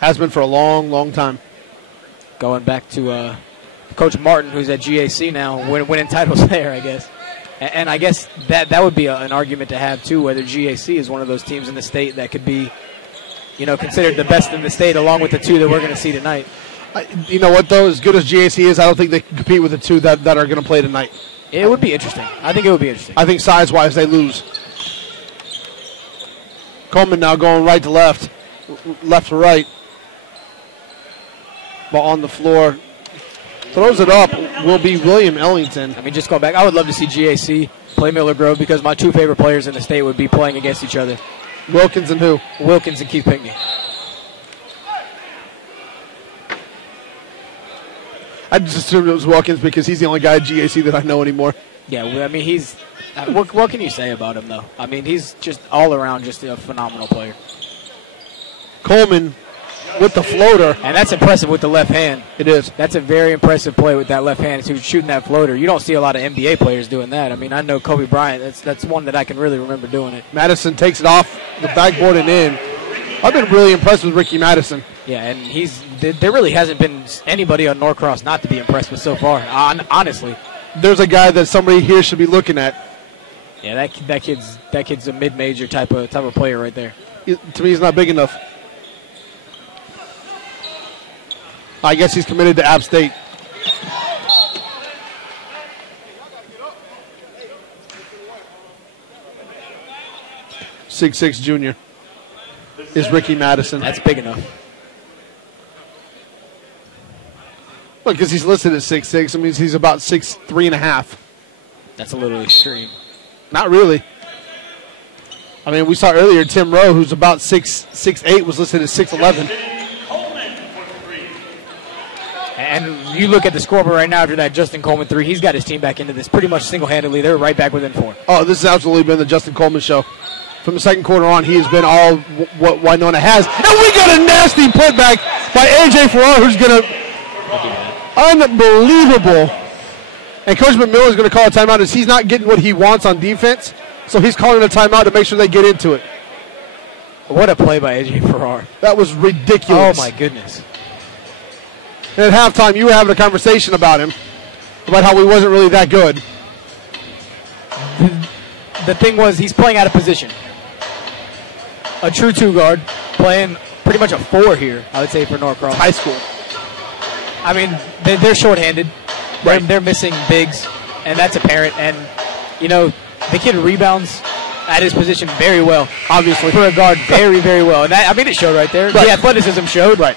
Has been for a long, long time. Going back to Coach Martin, who's at GAC now, winning titles there, I guess. And I guess that would be an argument to have, too, whether GAC is one of those teams in the state that could be, considered the best in the state, along with the 2 that we're going to see tonight. You know what, though? As good as GAC is, I don't think they can compete with the 2 that are going to play tonight. It would be interesting. I think it would be interesting. I think size-wise, they lose. Coleman now going right to left, left to right. Ball on the floor. Throws it up will be William Ellington. Just going back, I would love to see GAC play Miller Grove because my 2 favorite players in the state would be playing against each other. Wilkins and who? Wilkins and Keith Pinkney. I just assumed it was Wilkins because he's the only guy at GAC that I know anymore. Yeah, he's. What can you say about him, though? He's just all around just a phenomenal player. Coleman with the floater. And that's impressive with the left hand. It is. That's a very impressive play with that left hand. Who's shooting that floater. You don't see a lot of NBA players doing that. I know Kobe Bryant. That's one that I can really remember doing it. Madison takes it off the backboard and in. I've been really impressed with Ricky Madison. Yeah, and there really hasn't been anybody on Norcross not to be impressed with so far, honestly. There's a guy that somebody here should be looking at. Yeah, that kid's a mid-major type of player right there. To me, he's not big enough. I guess he's committed to App State. .66 junior is Ricky Madison. That's big enough. Look, because he's listed at 6'6", it means he's about 6'3.5". That's a little extreme. Not really. We saw earlier Tim Rowe, who's about 6'8", was listed at 6'11". And you look at the scoreboard right now after that Justin Coleman 3, he's got his team back into this pretty much single-handedly. They're right back within 4. Oh, this has absolutely been the Justin Coleman show. From the second quarter on, he has been all what Winona has. And we got a nasty putback by A.J. Farrar, who's going to... Unbelievable. And Coach McMillan is going to call a timeout as he's not getting what he wants on defense. So he's calling a timeout to make sure they get into it. What a play by A.J. Farrar. That was ridiculous. Oh, my goodness. And at halftime, you were having a conversation about him, about how he wasn't really that good. The thing was, he's playing out of position. A true 2 guard, playing pretty much a 4 here, I would say, for Norcross. High school. They're shorthanded. Right. They're missing bigs, and that's apparent. And, the kid rebounds at his position very well, obviously. For a guard, very, very well. And it showed right there. Right. The athleticism showed. Right.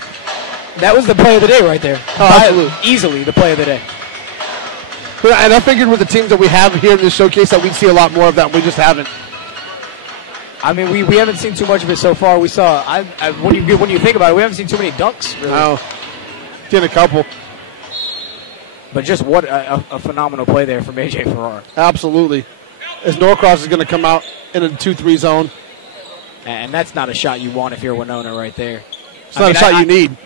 That was the play of the day right there. Oh, absolutely. Easily the play of the day. And I figured with the teams that we have here in this showcase that we'd see a lot more of that. We just haven't. We haven't seen too much of it so far. We saw, when you think about it, we haven't seen too many dunks, really. No. Seen a couple. But just what a phenomenal play there from A.J. Farrar. Absolutely. As Norcross is going to come out in a 2-3 zone. And that's not a shot you want if you're Winona right there. It's not a shot you need.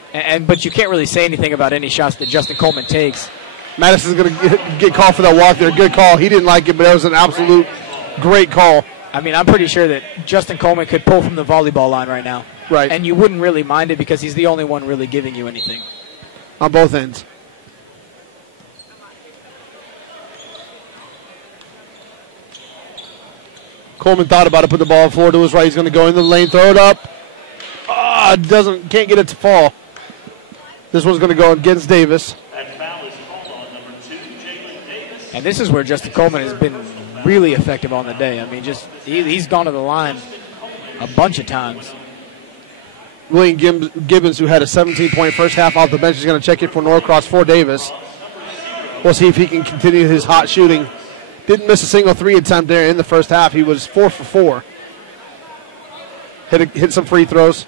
But you can't really say anything about any shots that Justin Coleman takes. Madison's going to get called for that walk there. Good call. He didn't like it, but that was an absolute great call. I'm pretty sure that Justin Coleman could pull from the volleyball line right now. Right. And you wouldn't really mind it because he's the only one really giving you anything. On both ends. Coleman thought about it, put the ball on the floor to his right. He's going to go in the lane, throw it up. Can't get it to fall. This one's going to go against Davis. That foul is called on number 2, Jalen Davis. And this is where Justin Coleman has been really effective on the day. He's gone to the line a bunch of times. William Gibbons, who had a 17-point first half off the bench, is going to check in for Norcross for Davis. We'll see if he can continue his hot shooting. Didn't miss a single 3 attempt there in the first half. He was 4 for 4. Hit some free throws.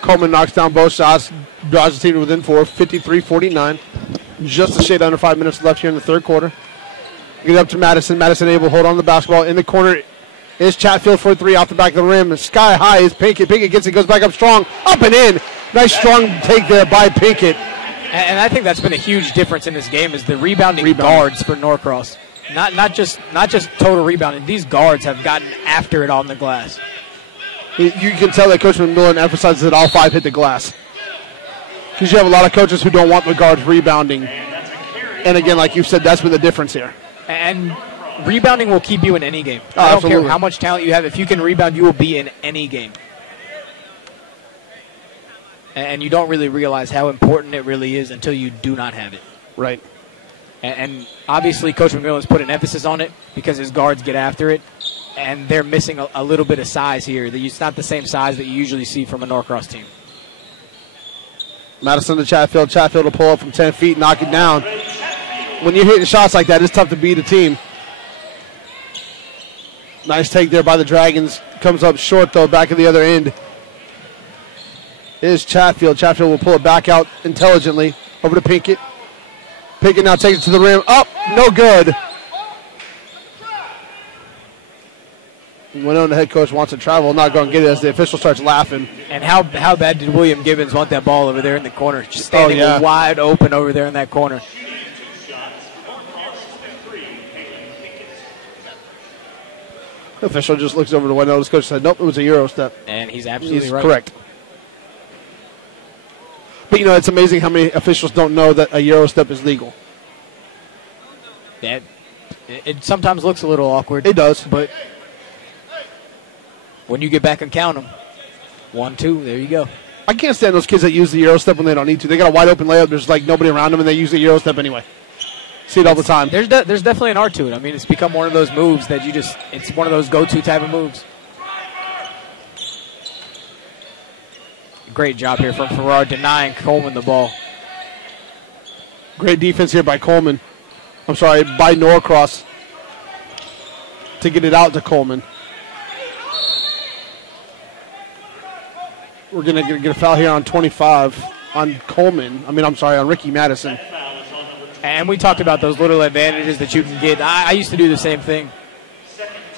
Coleman knocks down both shots, draws the team to within 4, 53-49. Just a shade under 5 minutes left here in the third quarter. Get it up to Madison. Madison able to hold on to the basketball. In the corner is Chatfield for 3 off the back of the rim. Sky high is Pinkett. Pinkett gets it, goes back up strong. Up and in. Nice strong take there by Pinkett. And I think that's been a huge difference in this game is the rebounding guards for Norcross. Not just total rebounding. These guards have gotten after it on the glass. You can tell that Coach McMillan emphasizes that all 5 hit the glass. Because you have a lot of coaches who don't want the guards rebounding. And again, like you said, that's been the difference here. And rebounding will keep you in any game. I don't care how much talent you have. If you can rebound, you will be in any game. And you don't really realize how important it really is until you do not have it. Right. And obviously, Coach McMillan's put an emphasis on it because his guards get after it. And they're missing a little bit of size here. It's not the same size that you usually see from a Norcross team. Madison to Chatfield. Chatfield will pull up from 10 feet, knock it down. When you're hitting shots like that, it's tough to beat a team. Nice take there by the Dragons. Comes up short, though, back at the other end. Is Chatfield. Chatfield will pull it back out intelligently. Over to Pinkett. Pinkett now takes it to the rim. Up, no good. Winona, the head coach, wants to travel, not going to get it as the official starts laughing. And how bad did William Gibbons want that ball over there in the corner? Just standing wide open over there in that corner. The official just looks over to Winona's coach and said, nope, it was a Euro step. And he's absolutely right. Correct. But, it's amazing how many officials don't know that a Euro step is legal. Yeah, it sometimes looks a little awkward. It does. But when you get back and count them, 1, 2, there you go. I can't stand those kids that use the Euro step when they don't need to. They got a wide open layup. There's like nobody around them, and they use the Euro step anyway. See it all the time. There's definitely an art to it. I mean, it's become one of those moves that it's one of those go-to type of moves. Great job here from Farrar denying Coleman the ball. Great defense here by Coleman. By Norcross to get it out to Coleman. We're going to get a foul here on 25 on Coleman. On Ricky Madison. And we talked about those little advantages that you can get. I used to do the same thing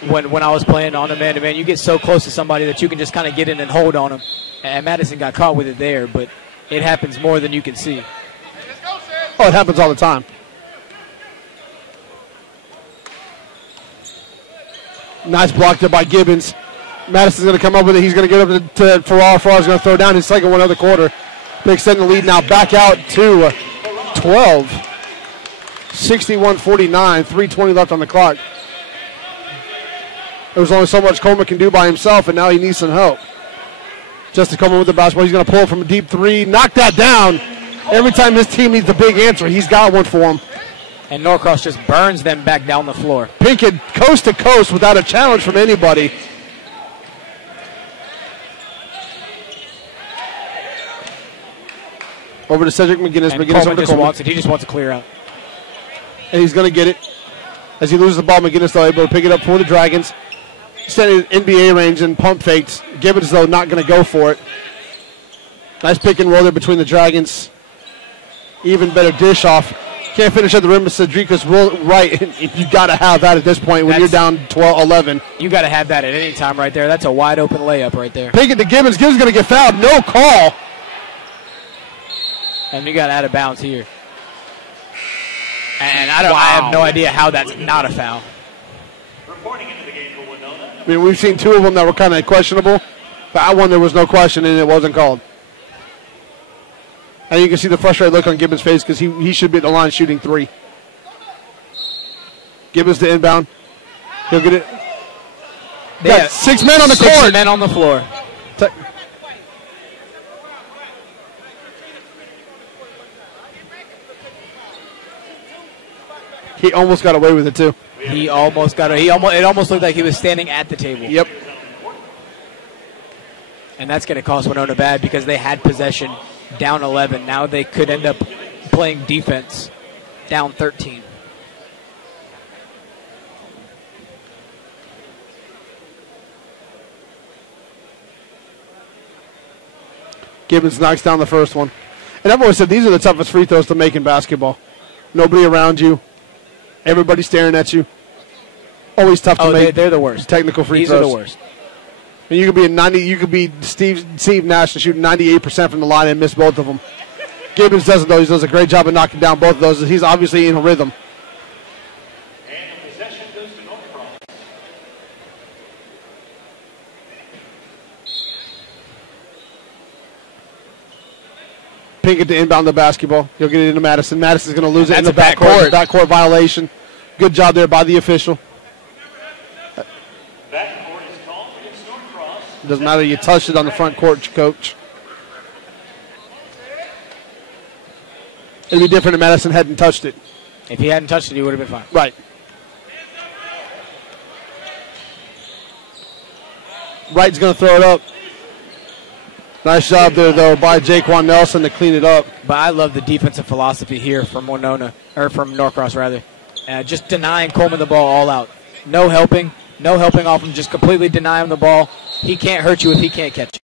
when I was playing on a man-to-man. You get so close to somebody that you can just kind of get in and hold on them. And Madison got caught with it there, but it happens more than you can see. Oh, it happens all the time. Nice block there by Gibbons. Madison's going to come up with it. He's going to get up to Farrar. Farrar's going to throw down his second one of the quarter. They extend the lead now back out to 12. 61-49, 3:20 left on the clock. There's only so much Coleman can do by himself, and now he needs some help. Justin Coleman with the basketball. He's going to pull it from a deep 3. Knock that down. Every time his team needs a big answer, he's got one for him. And Norcross just burns them back down the floor. Pinkett coast to coast without a challenge from anybody. Over to Cedric McGinnis. And McGinnis Coleman just wants it. He just wants to clear out. And he's going to get it. As he loses the ball, McGinnis, though, able to pick it up for the Dragons. Standing in NBA range and pump fakes. Gibbons, though, not going to go for it. Nice pick and roll there between the Dragons. Even better dish off. Can't finish at the rim, but Cedricus right. You got to have that at this point when you're down 12-11. You got to have that at any time right there. That's a wide open layup right there. Pick it to Gibbons. Gibbons going to get fouled. No call. And you got out of bounds here. And I have no idea how that's not a foul. Reporting into the game for Winona. We've seen 2 of them that were kind of questionable. But that one, there was no question, and it wasn't called. And you can see the frustrated look on Gibbons' face because he should be at the line shooting 3. Gibbons to inbound. He'll get it. Yeah, 6 men on the court. 6 men on the floor. He almost got away with it, too. It almost looked like he was standing at the table. Yep. And that's going to cost Winona bad because they had possession down 11. Now they could end up playing defense down 13. Gibbons knocks down the first one. And I've always said these are the toughest free throws to make in basketball. Nobody around you. Everybody staring at you. Always tough to make. They're the worst. Technical free throws. throws. These are the worst. And you could be 90. You could be Steve Nash and shooting 98% from the line and miss both of them. Gibbons doesn't though. He does a great job of knocking down both of those. He's obviously in a rhythm. And the possession goes to Norcross. Pinkett to inbound the basketball. He'll get it into Madison. Madison's going to lose it in the That's a backcourt. Backcourt violation. Good job there by the official. Backcourt is called against Norcross. Doesn't matter. You touched it on the front court, coach. It'd be different if Madison hadn't touched it. If he hadn't touched it, he would have been fine. Right. Wright's going to throw it up. Nice job there, though, by Jaquan Nelson to clean it up. But I love the defensive philosophy here from Winona, or from Norcross, rather. Just denying Coleman the ball all out. No helping off him, just completely deny him the ball. He can't hurt you if he can't catch you.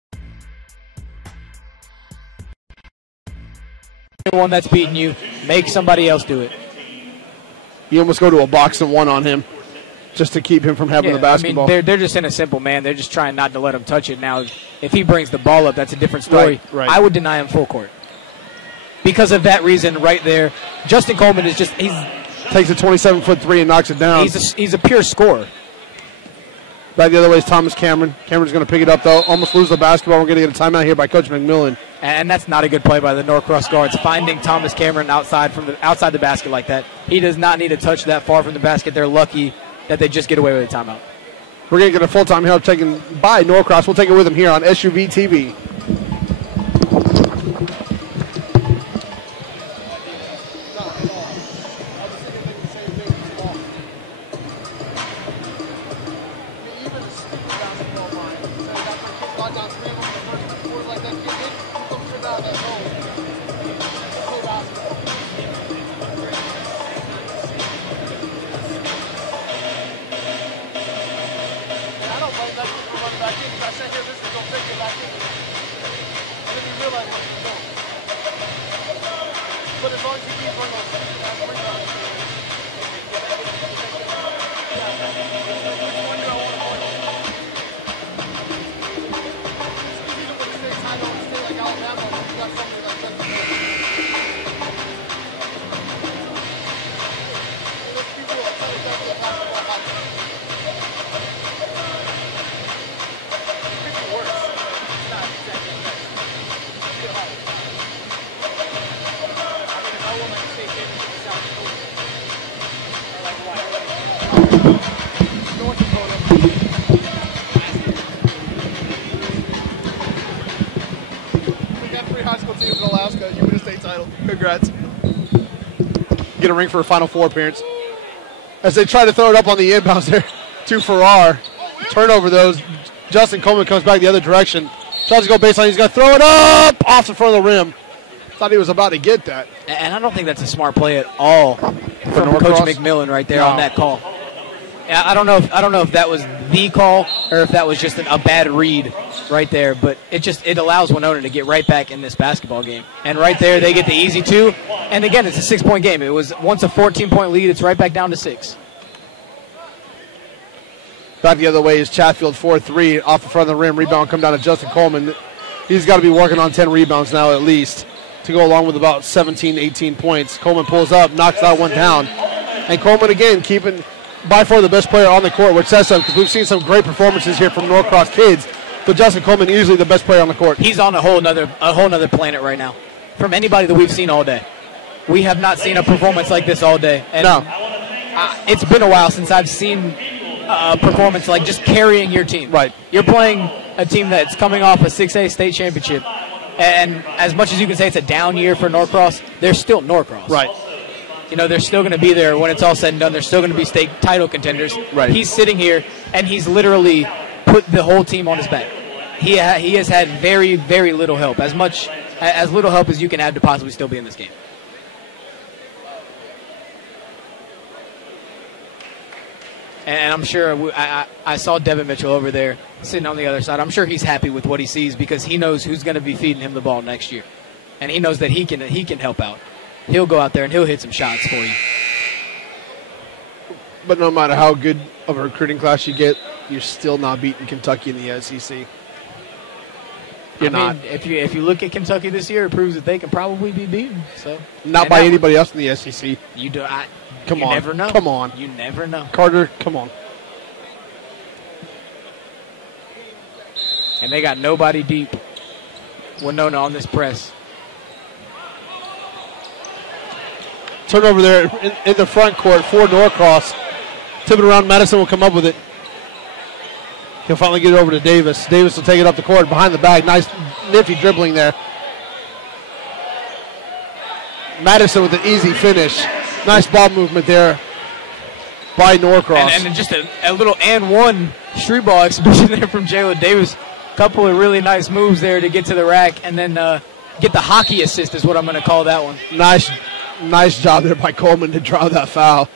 One that's beating you, make somebody else do it. You almost go to a box and one on him just to keep him from having the basketball. I mean, they're just in a simple man. They're just trying not to let him touch it. Now, if he brings the ball up, that's a different story. Right. I would deny him full court. Because of that reason right there, Justin Coleman is just, he's takes a 27-foot three and knocks it down. He's a pure scorer. Back the other way is Thomas Cameron. Cameron's going to pick it up, though. Almost lose the basketball. We're going to get a timeout here by Coach McMillan. And that's not a good play by the Norcross guards, finding Thomas Cameron outside the basket like that. He does not need to touch that far from the basket. They're lucky that they just get away with a timeout. We're going to get a full-time help taken by Norcross. We'll take it with him here on SUV TV. Congrats. Get a ring for a Final Four appearance. As they try to throw it up on the inbounds there to Farrar. Turnover those. Justin Coleman comes back the other direction. Tries to go baseline. He's going to throw it up off the front of the rim. Thought he was about to get that. And I don't think that's a smart play at all from Coach McMillan right there on that call. I don't know if that was the call or if that was just a bad read right there, but it allows Winona to get right back in this basketball game. And right there they get the easy two. And again, it's a 6-point game. It was once a 14-point lead, it's right back down to 6. Back the other way is Chatfield 4-3 off the front of the rim. Rebound come down to Justin Coleman. He's got to be working on 10 rebounds now at least to go along with about 17, 18 points. Coleman pulls up, knocks that one down. And Coleman again keeping by far the best player on the court, which says so because we've seen some great performances here from Norcross kids. But Justin Coleman easily the best player on the court. He's on a whole nother planet right now. From anybody that we've seen all day, we have not seen a performance like this all day. And no, it's been a while since I've seen a performance like just carrying your team. Right, you're playing a team that's coming off a 6A state championship, and as much as you can say it's a down year for Norcross, they're still Norcross. Right. You know, they're still going to be there when it's all said and done. They're still going to be state title contenders. Right. He's sitting here, and he's literally put the whole team on his back. He has had very, very little help, as little help as you can have to possibly still be in this game. And I'm sure I saw Devin Mitchell over there sitting on the other side. I'm sure he's happy with what he sees because he knows who's going to be feeding him the ball next year, and he knows that he can help out. He'll go out there and he'll hit some shots for you. But no matter how good of a recruiting class you get, you're still not beating Kentucky in the SEC. You're not. If you look at Kentucky this year, it proves that they can probably be beaten. So not by anybody else in the SEC. You do. Come on. You never know. Come on. You never know. Carter, come on. And they got nobody deep. Winona on this press. Turnover there in the front court for Norcross. Tip it around. Madison will come up with it. He'll finally get it over to Davis. Davis will take it up the court behind the back. Nice, nifty dribbling there. Madison with an easy finish. Nice ball movement there by Norcross. And just a little and one street ball exhibition there from Jalen Davis. Couple of really nice moves there to get to the rack and then get the hockey assist is what I'm going to call that one. Nice job there by Coleman to draw that foul.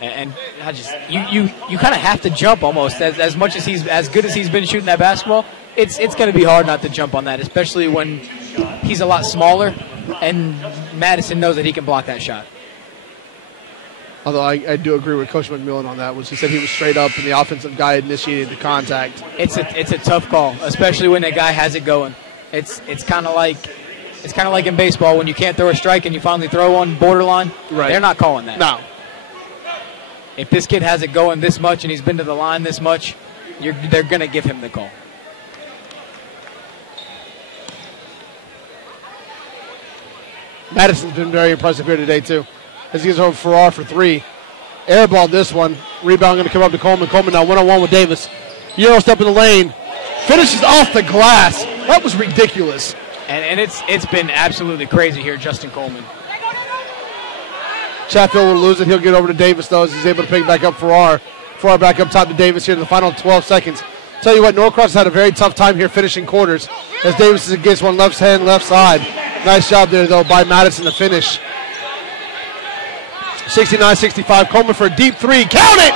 And I just you kind of have to jump almost as much as as good as he's been shooting that basketball. It's going to be hard not to jump on that, especially when he's a lot smaller and Madison knows that he can block that shot. Although I do agree with Coach McMillan on that, was he said he was straight up and the offensive guy initiated the contact. It's a tough call, especially when the guy has it going. It's kind of like in baseball when you can't throw a strike and you finally throw one borderline. Right. They're not calling that. No. If this kid has it going this much and he's been to the line this much, they're going to give him the call. Madison's been very impressive here today, too. As he gets over Farrar for three. Airballed this one. Rebound going to come up to Coleman. Coleman now one-on-one with Davis. Euro step in the lane. Finishes off the glass. That was ridiculous. And it's been absolutely crazy here, Justin Coleman. Chatfield will lose it. He'll get over to Davis, though, as he's able to pick back up Farrar. Farrar back up top to Davis here in the final 12 seconds. Tell you what, Norcross had a very tough time here finishing quarters as Davis gets one left hand, left side. Nice job there, though, by Madison to finish. 69-65. Coleman for a deep three. Count it!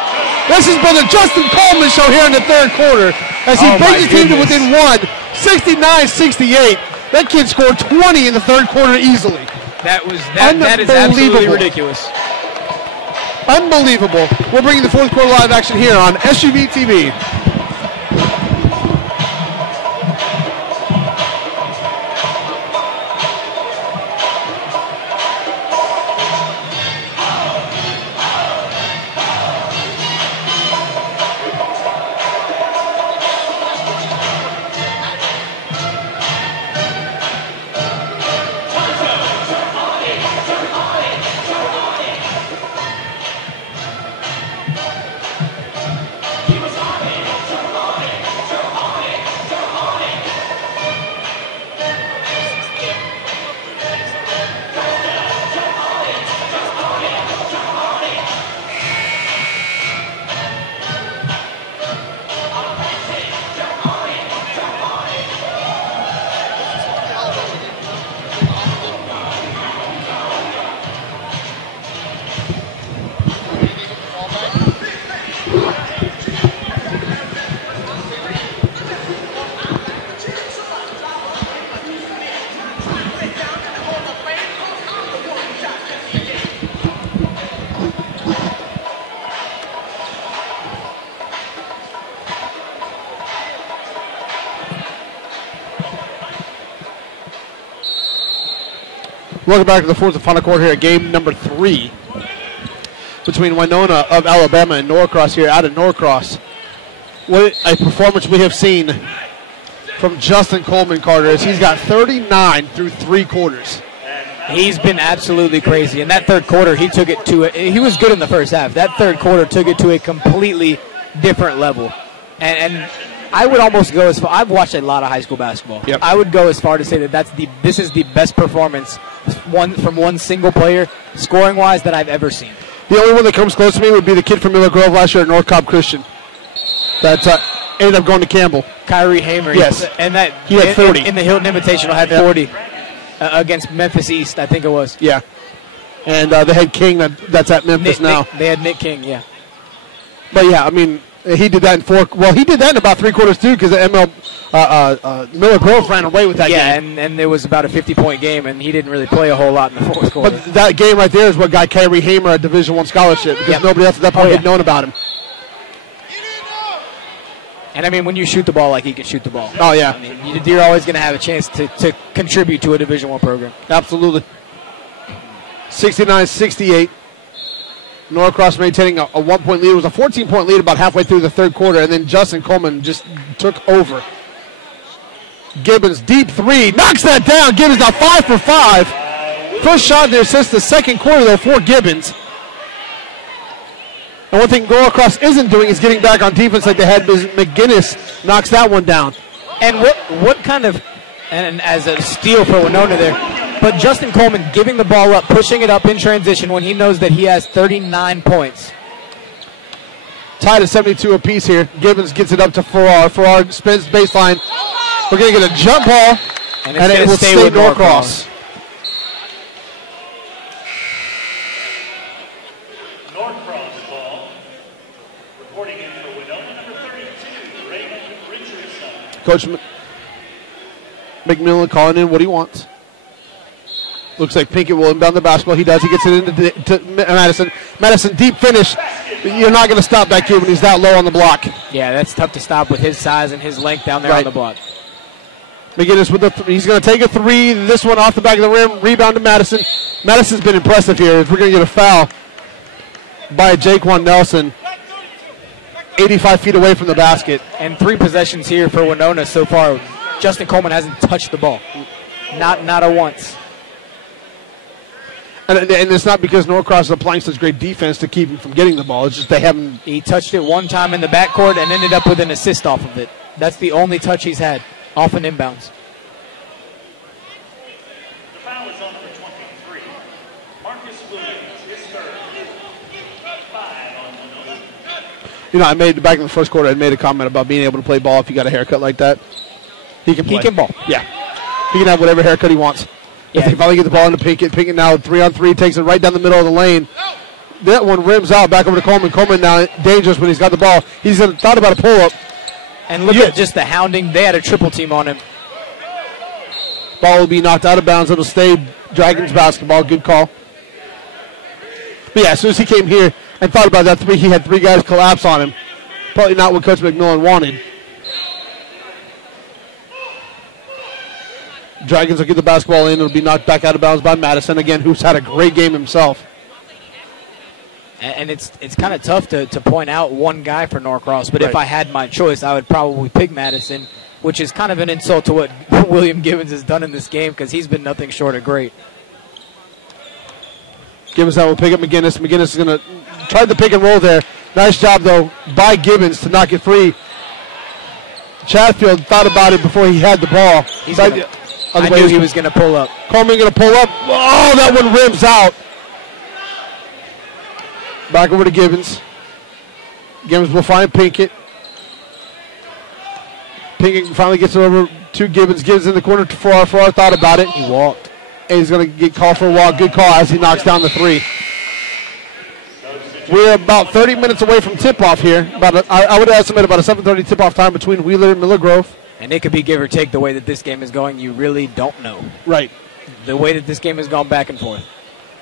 This has been the Justin Coleman show here in the third quarter as he brings the team to within one. 69-68. That kid scored 20 in the third quarter easily. That is absolutely ridiculous. Unbelievable. We're bringing the fourth quarter live action here on SUV TV. Welcome back to the fourth and final quarter here at game number 3 between Winona of Alabama and Norcross here out of Norcross. What a performance we have seen from Justin Coleman, Carter, as he's got 39 through 3 quarters. He's been absolutely crazy. In that third quarter, he took it to he was good in the first half. That third quarter took it to a completely different level. And I would almost go as far. I've watched a lot of high school basketball. Yep. I would go as far to say that this is the best performance from one single player, scoring wise, that I've ever seen. The only one that comes close to me would be the kid from Miller Grove last year at North Cobb Christian. That ended up going to Campbell. Kyrie Hamer. Yes, and that he had 40 in the Hilton Invitational. Had 40 against Memphis East, I think it was. Yeah, and they had King that's at Memphis now. They had Nick King. Yeah. But yeah, I mean, He did that in four. Well, he did that in about 3 quarters too, because Miller Grove ran away with that game. Yeah, and there was about a 50-point game, and he didn't really play a whole lot in the fourth quarter. But that game right there is what got Kyrie Hamer a Division I scholarship, because nobody else at that point had known about him. And I mean, when you shoot the ball like he can shoot the ball. Oh yeah, I mean, you're always going to have a chance to contribute to a Division I program. Absolutely. 69-68. Norcross maintaining a 1-point lead. It was a 14-point lead about halfway through the third quarter, and then Justin Coleman just took over. Gibbons, deep three, knocks that down. Gibbons now 5 for 5. First shot there since the second quarter, though, for Gibbons. And one thing Norcross isn't doing is getting back on defense like they had. McGinnis knocks that one down. And what kind of, and as a steal for Winona there, but Justin Coleman giving the ball up, pushing it up in transition when he knows that he has 39 points. Tied at 72 apiece here. Gibbons gets it up to Farrar. Farrar spins baseline. We're going to get a jump ball, and it will stay with Norcross. Norcross ball. Reporting in for Winona, number 32, Raymond Richardson. Coach McMillan calling in what he wants. Looks like Pinkett will inbound the basketball. He does. He gets it into Madison. Madison, deep finish. You're not going to stop that kid when he's that low on the block. Yeah, that's tough to stop with his size and his length down there on the block. McGinnis with he's going to take a three. This one off the back of the rim. Rebound to Madison. Madison's been impressive here. We're going to get a foul by Jaquan Nelson. 85 feet away from the basket. And 3 possessions here for Winona so far. Justin Coleman hasn't touched the ball. Not a once. And it's not because Norcross is applying such great defense to keep him from getting the ball. It's just they haven't. He touched it one time in the backcourt and ended up with an assist off of it. That's the only touch he's had off an inbounds. The foul is on number 23. Marcus Williams, his third. 5 on Winona. You know, I made back in the first quarter. I made a comment about being able to play ball if you got a haircut like that. He can play. He can ball. Yeah, he can have whatever haircut he wants. If they finally get the ball into Pinkett, Pinkett now 3-on-3 takes it right down the middle of the lane. That one rims out back over to Coleman. Coleman now dangerous when he's got the ball. He's thought about a pull-up. And look at just the hounding. They had a triple team on him. Ball will be knocked out of bounds. It'll stay Dragons basketball. Good call. But yeah, as soon as he came here and thought about that three, he had 3 guys collapse on him. Probably not what Coach McMillan wanted. Dragons will get the basketball in. It'll be knocked back out of bounds by Madison again, who's had a great game himself. And it's kind of tough to point out one guy for Norcross, but if I had my choice, I would probably pick Madison, which is kind of an insult to what William Gibbons has done in this game because he's been nothing short of great. Gibbons now will pick up McGinnis. McGinnis is going to try the pick and roll there. Nice job, though, by Gibbons to knock it free. Chatfield thought about it before he had the ball. I knew he was going to pull up. Coleman going to pull up. Oh, that one rims out. Back over to Gibbons. Gibbons will find Pinkett. Pinkett finally gets it over to Gibbons. Gibbons in the corner to Farrar. Farrar thought about it. He walked. And he's going to get called for a walk. Good call as he knocks down the 3. We're about 30 minutes away from tip-off here. I would estimate about a 7:30 tip-off time between Wheeler and Miller Grove. And it could be give or take the way that this game is going. You really don't know. Right. The way that this game has gone back and forth.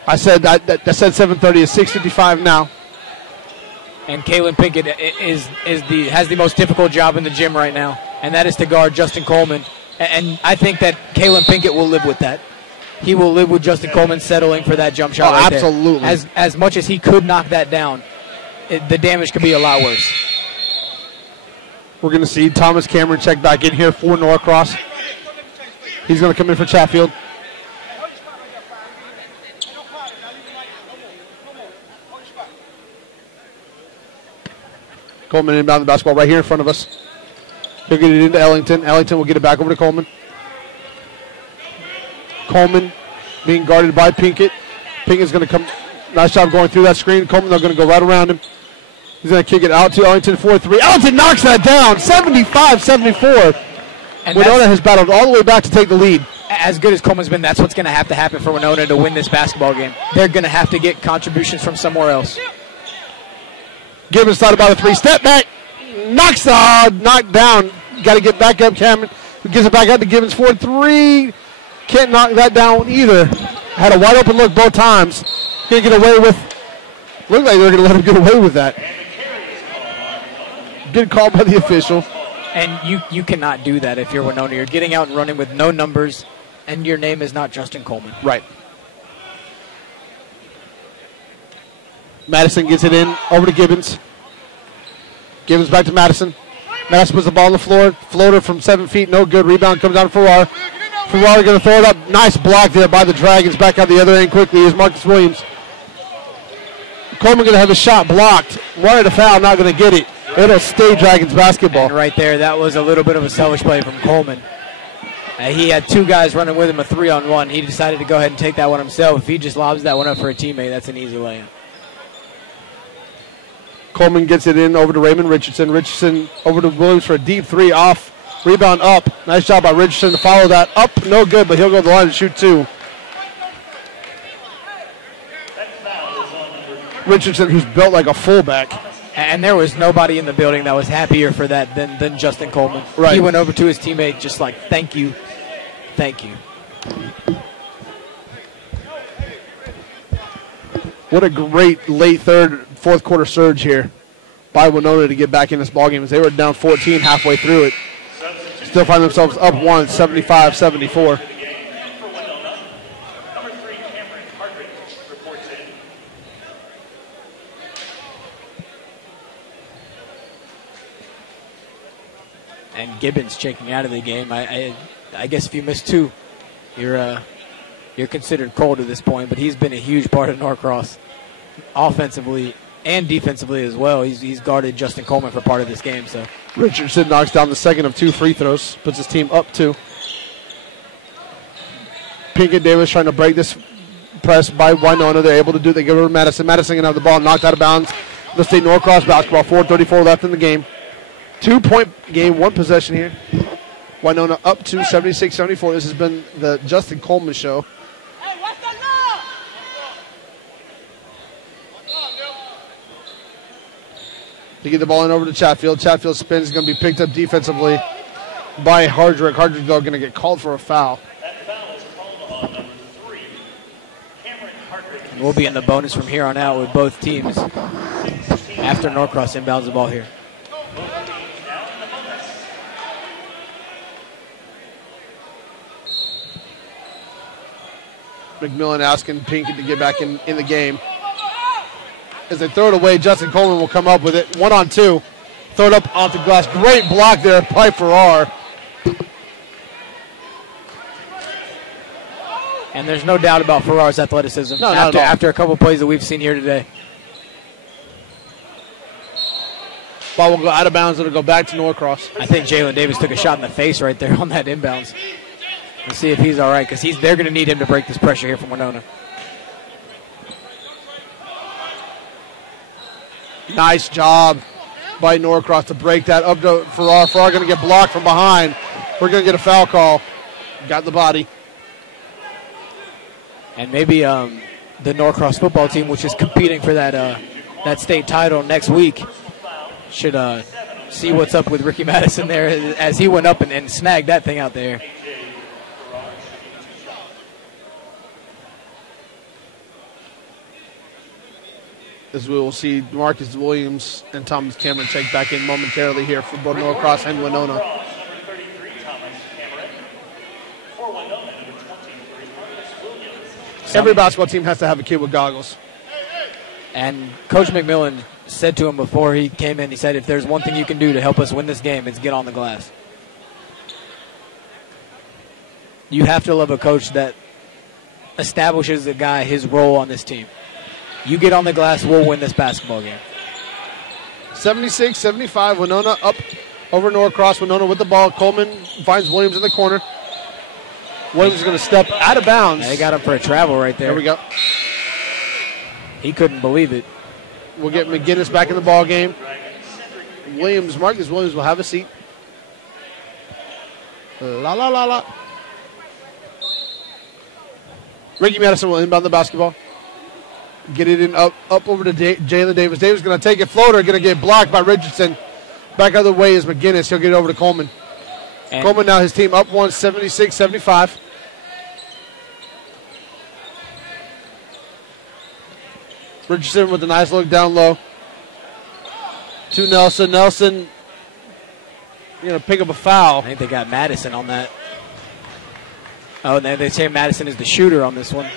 I said 7:30 is 6:55 now. And Kalen Pinkett has the most difficult job in the gym right now, and that is to guard Justin Coleman. And I think that Kalen Pinkett will live with that. He will live with Justin Coleman settling for that jump shot. Right absolutely. There. As much as he could knock that down, the damage could be a lot worse. We're going to see Thomas Cameron check back in here for Norcross. He's going to come in for Chatfield. Coleman inbound the basketball right here in front of us. He'll get it into Ellington. Ellington will get it back over to Coleman. Coleman being guarded by Pinkett. Pinkett's going to come. Nice job going through that screen. Coleman, they're going to go right around him. He's going to kick it out to Ellington for 3. Ellington knocks that down. 75-74. And Winona has battled all the way back to take the lead. As good as Coleman's been, that's what's going to have to happen for Winona to win this basketball game. They're going to have to get contributions from somewhere else. Gibbons thought about a 3. Step back. Knocked down. Got to get back up. Cameron gives it back out to Gibbons for 3. Can't knock that down either. Had a wide open look both times. Can't get away with. Looked like they're going to let him get away with that. Good call by the official. And you cannot do that if you're Winona. You're getting out and running with no numbers, and your name is not Justin Coleman. Right. Madison gets it in over to Gibbons. Gibbons back to Madison. Madison puts the ball on the floor. Floater from 7 feet, no good. Rebound comes down to Farrar. Farrar going to throw it up. Nice block there by the Dragons. Back out the other end quickly is Marcus Williams. Coleman going to have a shot blocked. Wanted a foul, not going to get it. It'll stay Dragons basketball. And right there, that was a little bit of a selfish play from Coleman. He had 2 guys running with him, a 3-on-1. He decided to go ahead and take that one himself. If he just lobs that one up for a teammate, that's an easy layup. Coleman gets it in over to Raymond Richardson. Richardson over to Williams for a deep 3 off. Rebound up. Nice job by Richardson to follow that. Up, no good, but he'll go to the line and shoot 2. Richardson, who's built like a fullback. And there was nobody in the building that was happier for that than Justin Coleman. Right. He went over to his teammate just like, thank you, thank you. What a great late third, fourth quarter surge here by Winona to get back in this ballgame as they were down 14 halfway through it. Still find themselves up 1, 75-74. And Gibbons checking out of the game. I guess if you miss 2, you're considered cold at this point. But he's been a huge part of Norcross, offensively and defensively as well. He's guarded Justin Coleman for part of this game. So Richardson knocks down the second of 2 free throws, puts his team up 2. Pinkett Davis trying to break this press by Winona. They're able to do it. They give it to Madison. Madison can have the ball knocked out of bounds. The State Norcross basketball. 4:34 left in the game. 2-point game, 1 possession here. Winona up to 76-74. This has been the Justin Coleman show. They get the ball in over to Chatfield. Chatfield spins, going to be picked up defensively by Hardrick. Hardrick, though, going to get called for a foul. That foul is called on number 3, Cameron Hardrick. we'll be in the bonus from here on out with both teams after Norcross inbounds the ball here. McMillan asking Pinkett to get back in the game. As they throw it away, Justin Coleman will come up with it. 1-on-2. Throw it up off the glass. Great block there by Farrar. And there's no doubt about Farrar's athleticism after a couple plays that we've seen here today. Ball will go out of bounds. It'll go back to Norcross. I think Jalen Davis took a shot in the face right there on that inbounds. We'll see if he's all right because they're going to need him to break this pressure here from Winona. Nice job by Norcross to break that up to Farrar. Farrar going to get blocked from behind. We're going to get a foul call. Got the body. And maybe the Norcross football team, which is competing for that state title next week, should see what's up with Ricky Madison there as he went up and snagged that thing out there. As we will see Marcus Williams and Thomas Cameron check back in momentarily here for both Norcross and Winona. Every basketball team has to have a kid with goggles. And Coach McMillan said to him before he came in, he said, if there's one thing you can do to help us win this game, it's get on the glass. You have to love a coach that establishes a guy his role on this team. You get on the glass, we'll win this basketball game. 76-75, Winona up over Norcross. Winona with the ball. Coleman finds Williams in the corner. Williams is going to step out of bounds. Yeah, they got him for a travel right there. There we go. He couldn't believe it. We'll get McGinnis back in the ball game. Marcus Williams will have a seat. La, la, la, la. Ricky Madison will inbound the basketball. Get it in up over to Jalen Davis. Davis going to take it. Floater going to get blocked by Richardson. Back out of the way is McGinnis. He'll get it over to Coleman. And Coleman now his team up 176-75. Richardson with a nice look down low. To Nelson. Nelson going to pick up a foul. I think they got Madison on that. Oh, and they say Madison is the shooter on this one.